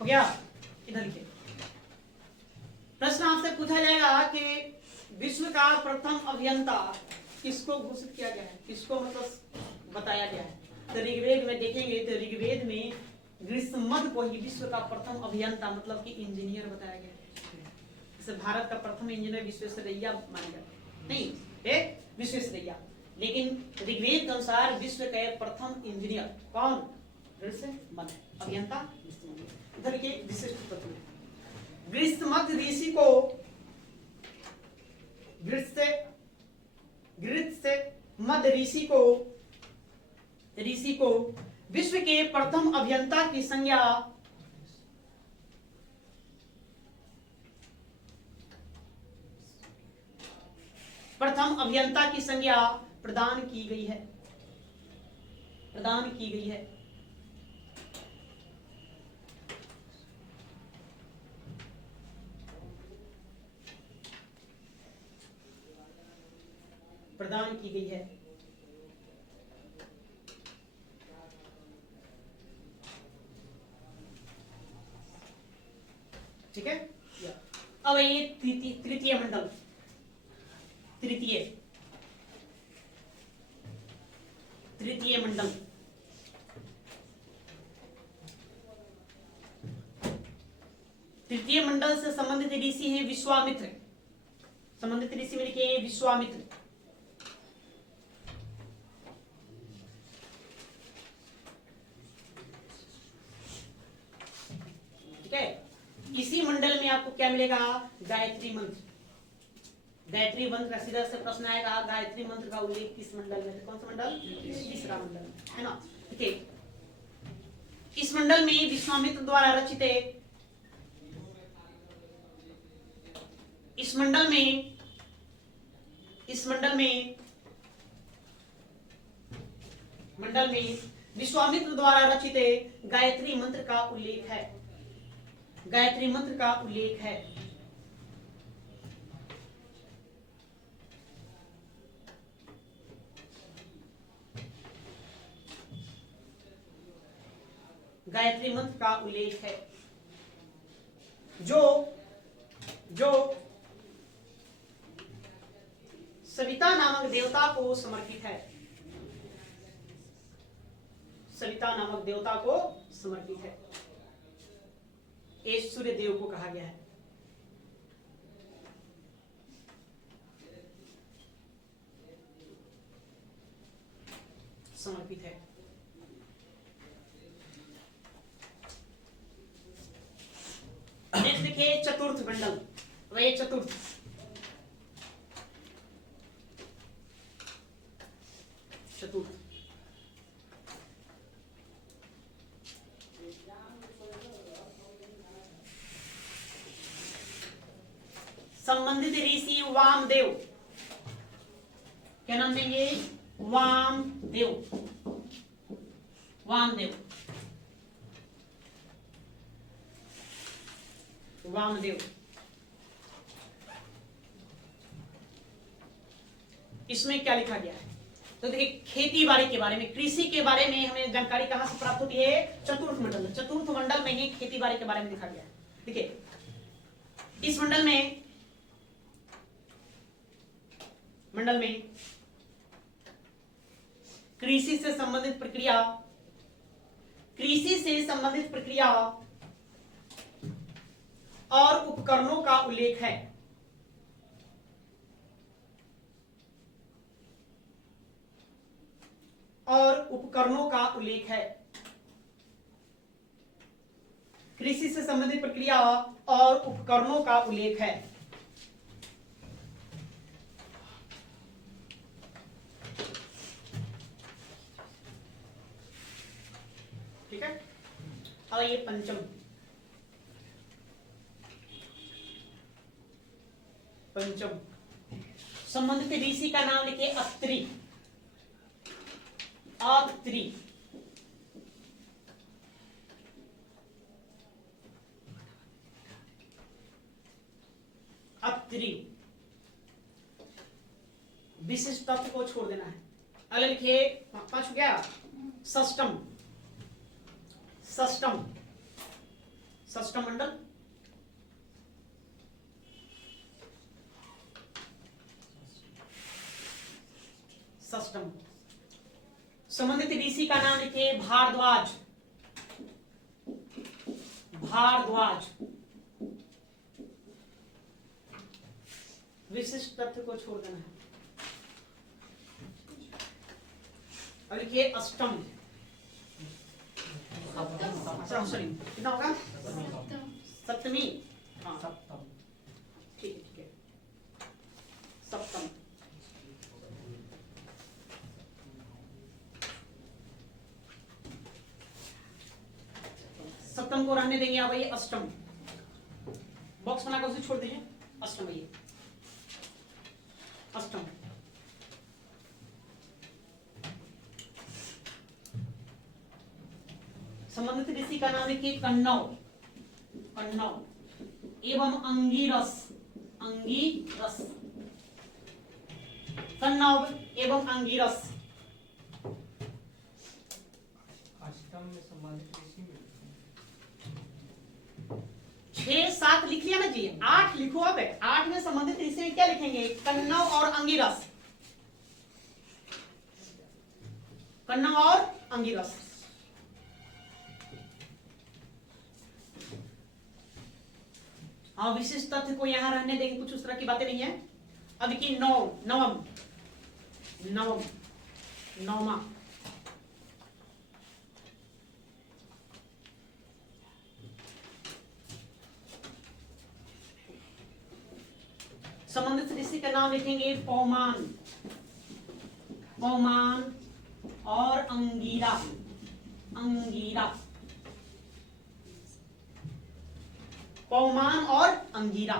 हो गया। इधर लिखिए। प्रश्न आपसे पूछा जाएगा कि विश्व का प्रथम अभियंता किसको घोषित किया गया है, किसको मतलब बताया गया है। तो ऋग्वेद में देखेंगे तो ऋग्वेद में ग्रीष्ममध्य को ही विश्व का प्रथम अभियंता मतलब कि इंजीनियर बताया गया है। जैसे भारत का प्रथम इंजीनियर विश्वेश्वरैया माना जाता है, नहीं विश्वेश्वरैया, लेकिन ऋग्वेद के अनुसार विश्व के प्रथम इंजीनियर कौन, ग्रीष्ममध्य अभियंता। इधर देखिए विशिष्ट तत्व, ग्रीष्ममध्य ऋषि को मध्य ऋषि को विश्व के प्रथम अभियंता की संज्ञा प्रदान की गई है, ठीक है। अब ये तृतीय मंडल, तृतीय मंडल। तृतीय मंडल से संबंधित ऋषि हैं विश्वामित्र। संबंधित ऋषि में लिखिए विश्वामित्र। ठीक है। इसी मंडल में आपको क्या मिलेगा, गायत्री मंत्र। गायत्री मंत्र का सीधा से प्रश्न आएगा, गायत्री मंत्र का उल्लेख किस मंडल में, कौन सा मंडल, तीसरा मंडल है ना। ठीक, इस मंडल में विश्वामित्र द्वारा रचित इस मंडल में विश्वामित्र द्वारा रचित गायत्री मंत्र का उल्लेख है, गायत्री मंत्र का उल्लेख है। गायत्री मंत्र का उल्लेख है जो सविता नामक देवता को समर्पित है, सविता नामक देवता को समर्पित है। ये सूर्य देव को कहा गया है। समर्पित है। नेक्स्ट देखिए चतुर्थ मंडल, वह चतुर्थ संबंधित ऋषि वामदेव। क्या नाम देंगे, वामदेव। इसमें क्या लिखा गया है, तो देखिए खेती बाड़ी के बारे में, कृषि के बारे में हमें जानकारी कहां से प्राप्त होती है, चतुर्थ मंडल में ही खेती बाड़ी के बारे में लिखा गया है। देखिए इस मंडल में कृषि से संबंधित प्रक्रिया और उपकरणों का उल्लेख है। कृषि से संबंधित प्रक्रिया और उपकरणों का उल्लेख है। ठीक है। अब ये पंचम संबंधित ऋषि का नाम लिखिए अत्रि। विशिष्ट तत्व को छोड़ देना है। अगले लिखिए 5 हो गया। षष्टम मंडल संबंधित ऋषि का नाम लिखिए भारद्वाज। विशिष्ट तथ्य को छोड़ देना है। अब लिखिए अष्टम। सॉरी कितना होगा? सप्तमी। हाँ ठीक है। सप्तम को रहने देंगे। अब ये अष्टम बॉक्स बनाकर उसे छोड़ दीजिए। अष्टम ये अष्टम संबंधित ऋषि का नाम लिखिए कण्व एवं अंगिरस। कण्व एवं अंगिरस। अष्टम में संबंधित ऋषि 6 7 लिख लिया ना जी। 8 लिखो। अब 8 में संबंधित ऋषि में क्या लिखेंगे? कण्व और अंगिरस। हाँ विशिष्ट तथ्य को यहां रहने देंगे, कुछ उस तरह की बातें नहीं है। अब देखिए नवमा संबंधित ऋषि का नाम लिखेंगे पौमान और अंगीरा। पौमान और अंगीरा।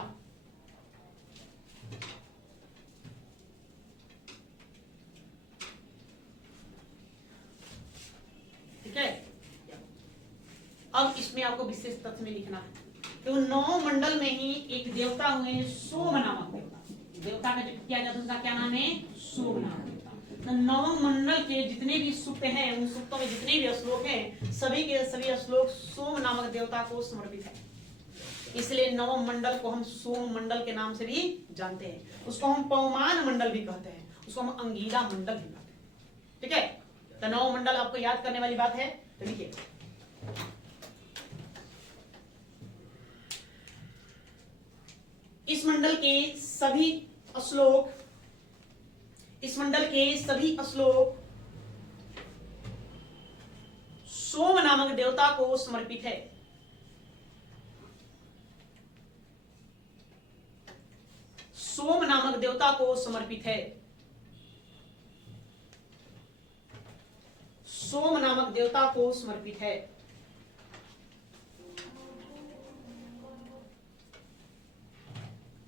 ठीक है। अब इसमें आपको विशेष तथ्य में लिखना है। तो 9 मंडल में ही एक देवता हुए सोम नामक देवता का जिक्र किया जाता है। उसका क्या नाम है? सोम नामक देवता। तो 9 मंडल के जितने भी सूक्त हैं, उन सूक्तों में जितने भी श्लोक हैं, सभी के सभी श्लोक सोम नामक देवता को समर्पित है। इसलिए 9 मंडल को हम सोम मंडल के नाम से भी जानते हैं। उसको हम पौमान मंडल भी कहते हैं, उसको हम अंगीरा मंडल भी कहते हैं। ठीक है। तो 9 मंडल आपको याद करने वाली बात है। तो लिखिए इस मंडल के सभी श्लोक सोम नामक देवता को समर्पित है। सोम नामक देवता को समर्पित है। सोम नामक देवता को समर्पित है।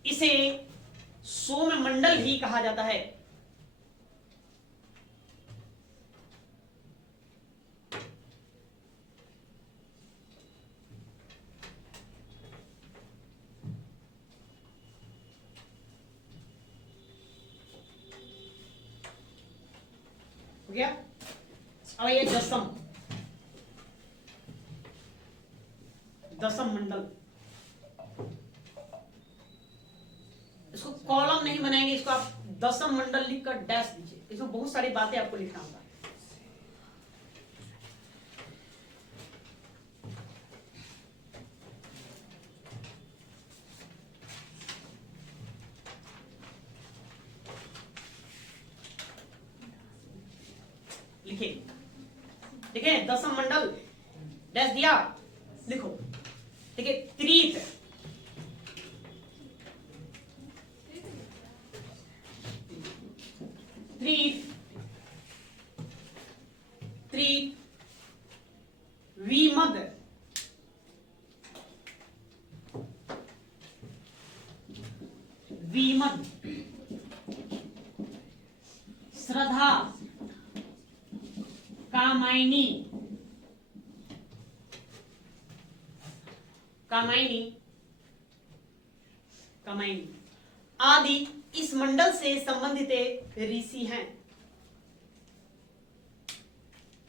इसे सोम मंडल भी कहा जाता है। हो गया। अब ये दसम मंडल कॉलम नहीं बनाएंगे, इसको आप दशम मंडल लिखकर डैश दीजिए। इसमें बहुत सारी बातें आपको लिखना होगा। लिखिए, देखिए दशम मंडल डैश दिया, लिखो। देखिए त्रीत, त्रीत, त्रीत, विमद, विमद, श्रद्धा, कामायनी, कामायनी, कामायनी आदि इस मंडल से संबंधित ऋषि हैं।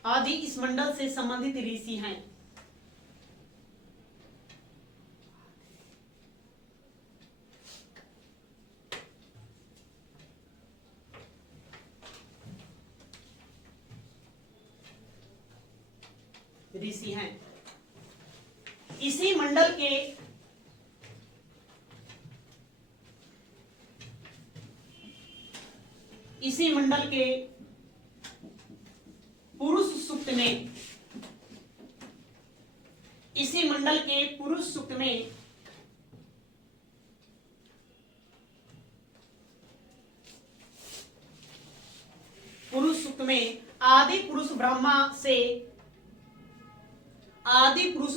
आदि इस मंडल से संबंधित ऋषि हैं। ऋषि हैं। इसी मंडल के पुरुष सूक्त में, इसी मंडल के पुरुष सूक्त में आदि पुरुष ब्रह्मा से आदि पुरुष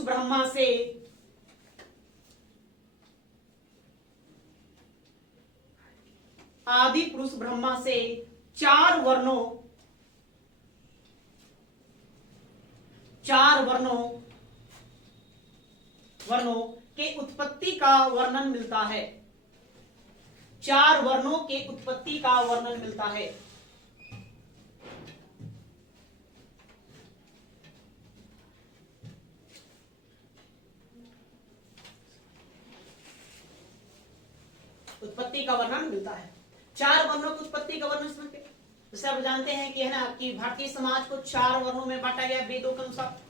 ब्रह्मा से चार वर्णों के उत्पत्ति का वर्णन मिलता है। चार वर्णों के उत्पत्ति का वर्णन मिलता है। उत्पत्ति का वर्णन मिलता है। चार वर्णों की उत्पत्ति का वर्णन समझते, जैसे आप जानते हैं कि है ना कि भारतीय समाज को चार वर्णों में बांटा गया वेदों के अनुसार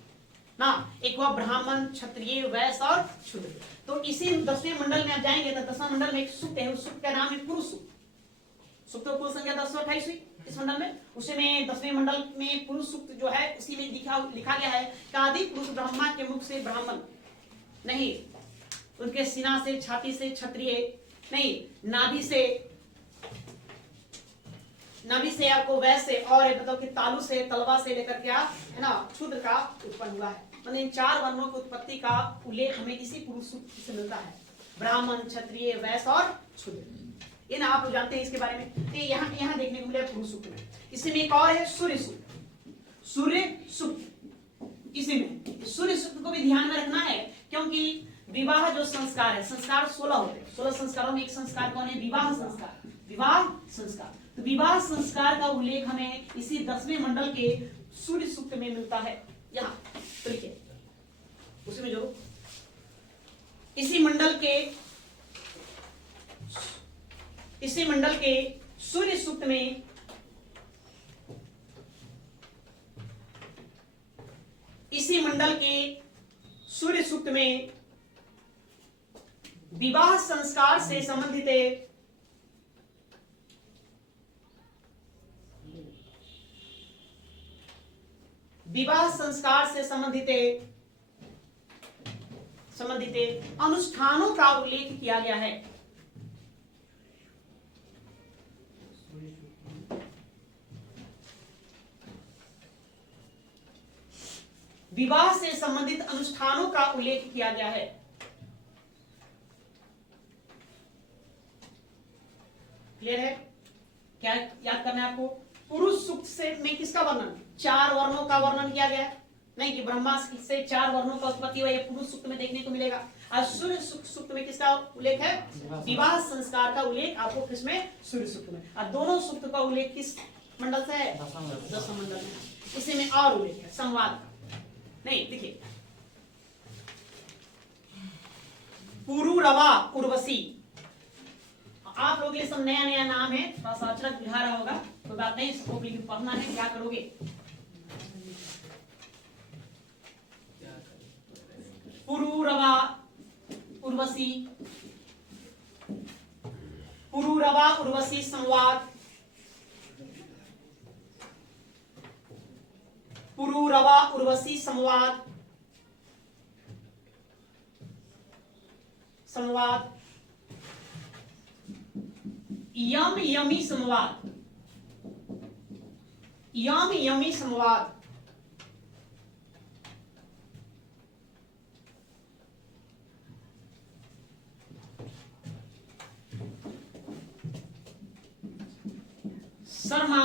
ना। एक हुआ ब्राह्मण, क्षत्रिय, वैश्य और शूद्र। तो इसी 10वें मंडल में आप जाएंगे तो 10वां मंडल में एक सूक्त है, उस सूक्त का नाम है पुरुष सूक्त। सूक्त कुल संख्या 1028 हुई इस मंडल में। उसमें 10वें मंडल में पुरुष सूक्त जो है उसी में लिखा गया है कि आदि पुरुष ब्रह्मा के मुख से ब्राह्मण नहीं, उनके सीना से, छाती से क्षत्रिय नहीं, नाभि से आपको वैसे और मतलब कि तालु से, तलवा से लेकर क्या है ना शूद्र का उत्पन्न हुआ है। मतलब इन चार वर्णों की उत्पत्ति का उल्लेख हमें इसी पुरुष सूक्त से मिलता है। ब्राह्मण, क्षत्रिय, वैश्य और शूद्र, ये ना आप जानते हैं इसके बारे में। तो यहाँ देखने को मिलेगा पुरुष सूक्त में। इसी में एक और है सूर्य सूक्त। सूर्य सूक्त इसी में, सूर्य सूक्त को भी ध्यान में रखना है, क्योंकि विवाह जो संस्कार है, संस्कार 16 होते हैं। 16 संस्कारों में एक संस्कार कौन है? विवाह संस्कार। विवाह संस्कार, तो विवाह संस्कार का उल्लेख हमें इसी 10वें मंडल के सूर्य सूक्त में मिलता है। यहाँ तो लिखिए, उसी में जो इसी मंडल के सूर्य सूक्त में विवाह संस्कार से संबंधित अनुष्ठानों का उल्लेख किया गया है। विवाह से संबंधित अनुष्ठानों का उल्लेख किया गया है। क्लियर है? क्या याद करना है आपको? पुरुष सूक्त से में किसका वर्णन? चार वर्णों का वर्णन किया गया है। नहीं कि ब्रह्मा से चार वर्णों का उत्पत्ति हुआ, ये पुरुष सूक्त में देखने को मिलेगा। और सूर्य सूक्त में किसका उल्लेख है? विवाह संस्कार का उल्लेख आपको किसमें? सूर्य सूक्त में। और दोनों सूक्त का उल्लेख किस मंडल से है? 10वां मंडल में। इसी में और उल्लेख है संवाद का। नहीं देखिए, पुरुरवा उर्वशी, आप लोगों के लिए सब नया नया नाम है, थोड़ा सा अचरज बुझा रहा होगा, कोई बात नहीं, इसको भी पढ़ना है। क्या करोगे? पुरूरवा उर्वशी, पुरूरवा उर्वशी संवाद, पुरूरवा उर्वशी संवाद, संवाद, यम यमी संवाद, यम यमी संवाद, शर्मा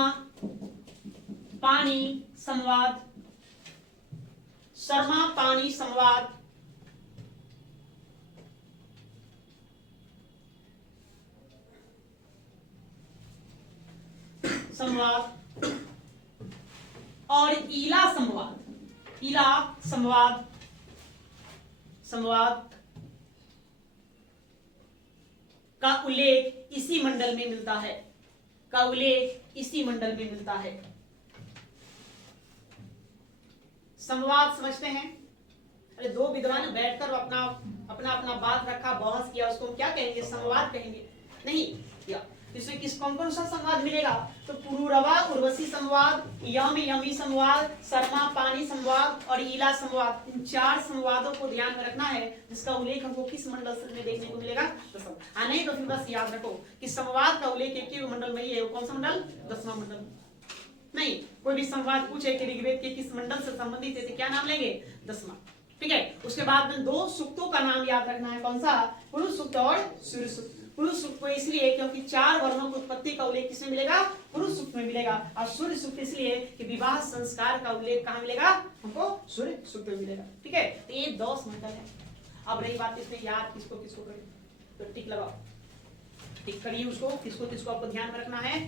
पानी संवाद, शर्मा पानी संवाद, संवाद, और ईला संवाद, ईला संवाद, संवाद का उल्लेख इसी मंडल में मिलता है, का उल्लेख इसी मंडल में मिलता है। संवाद समझते हैं? अरे दो विद्वान बैठकर अपना अपना अपना बात रखा, बहस किया, उसको क्या कहेंगे? संवाद कहेंगे। नहीं क्या इसमें किस कौन कौन सा संवाद मिलेगा? तो पुरूरवा उर्वशी संवाद, यम यमी संवाद, शर्मा पानी संवाद और ईला संवाद, इन 4 संवादों को ध्यान में रखना है, जिसका उल्लेख हमको किस मंडल में देखने को मिलेगा? दसवां। नहीं तो फिर बस याद रखो कि संवाद का उल्लेख एक ही मंडल में ही है। वो कौन सा मंडल? 10वां मंडल। नहीं, कोई भी संवाद पूछे कि ऋग्वेद के किस मंडल से संबंधित है, क्या नाम लेंगे? 10वां। ठीक है। उसके बाद में 2 सूक्तों का नाम याद रखना है। कौन सा? पुरुष सूक्त और सूर्य सूक्त। पुरुष सूक्त इसलिए क्योंकि 4 वर्णों की उत्पत्ति का उल्लेख किसमें मिलेगा? पुरुष सूक्त में मिलेगा। और सूर्य सूक्त इसलिए कि विवाह संस्कार का उल्लेख कहाँ मिलेगा? हमको सूर्य सूक्त में मिलेगा। ठीक है। तो ये 10 मंडल है। अब रही बात इसमें याद किसको किसको करें, तो टिक लगाओ, टिक करिए उसको, किसको किसको आपको ध्यान में रखना है।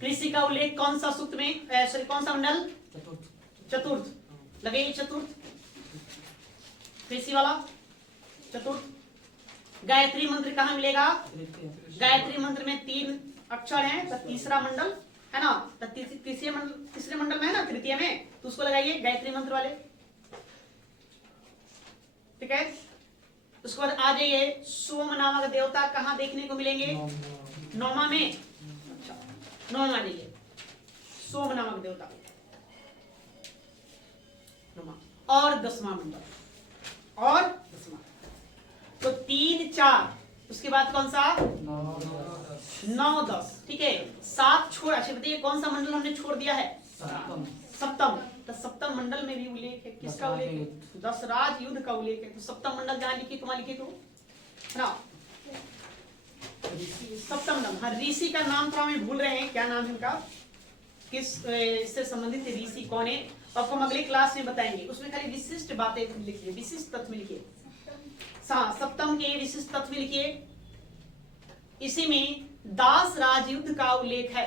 कृषि का उल्लेख कौन सा सूक्त में, सॉरी कौन सा मंडल? चतुर्थ। लगे चतुर्थ, कृषि वाला चतुर्थ। गायत्री मंत्र कहाँ मिलेगा? गायत्री मंत्र में 3 अक्षर हैं, तो तीसरा मंडल है ना, तो तीसरे मंडल में है ना, तृतीय में, तो उसको लगाइए गायत्री मंत्र वाले। ठीक है। उसके बाद आ जाइए, सोम नामक देवता कहाँ देखने को मिलेंगे? 9वां में। अच्छा, 9वां आ जाइए, सोम नामक देवता, 9वां। और 10वां मंडल, और 10वां। तो 3 4, उसके बाद कौन सा? 9 10। ठीक है। 7 छोड़, अच्छा बताइए कौन सा मंडल हमने छोड़ दिया है? सप्तम। तो सप्तम मंडल में भी उल्लेख है, किसका उल्लेख है? 10 राज युद्ध का उल्लेख है। तो सप्तम मंडल जहां लिखी तो वहां लिखे तो ना सप्तम मंडल। हाँ, ऋषि का नाम थोड़ा हम भूल रहे हैं, क्या नाम है इनका, किस इससे संबंधित ऋषि कौन है, आपको हम अगली क्लास में बताएंगे। उसमें खाली विशिष्ट बातें लिखिए, विशिष्ट तत्व लिखिए। सप्तम के विशिष्ट तत्व लिखिए। इसी में दास राज युद्ध का उल्लेख है।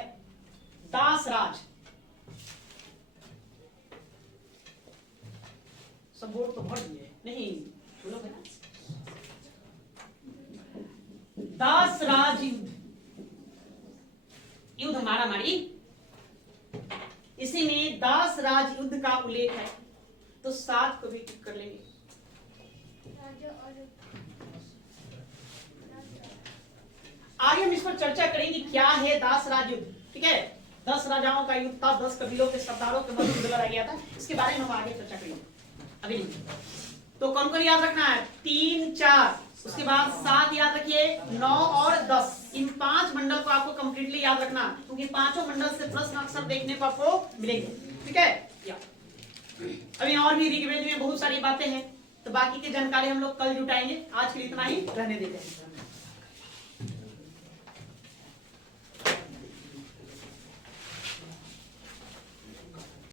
दास राज, सब बोर्ड तो भर दिए नहीं, बोलोगे ना? दास राज युद्ध, युद्ध मारा मारी, इसी में दास राज युद्ध का उल्लेख है। तो 7 को भी टिक कर लेंगे। आगे हम इस पर चर्चा करेंगे क्या है दास राज युद्ध। ठीक है। 10 राजाओं का युद्ध था, 10 कबीलों के सरदारों के मध्य युद्ध लड़ा गया था। इसके बारे में हम आगे चर्चा करेंगे। अभी तो कौन कौन याद रखना है? 3 4, उसके बाद 7 याद रखिए, 9 और 10। इन 5 मंडल को आपको कंप्लीटली याद रखना, क्योंकि 5 मंडल से प्रश्न अक्सर देखने को आपको मिलेंगे। ठीक है। अभी और भी ऋग्वेद में बहुत सारी बातें हैं, तो बाकी की जानकारी हम लोग कल जुटाएंगे। आज के लिए इतना ही रहने देते हैं।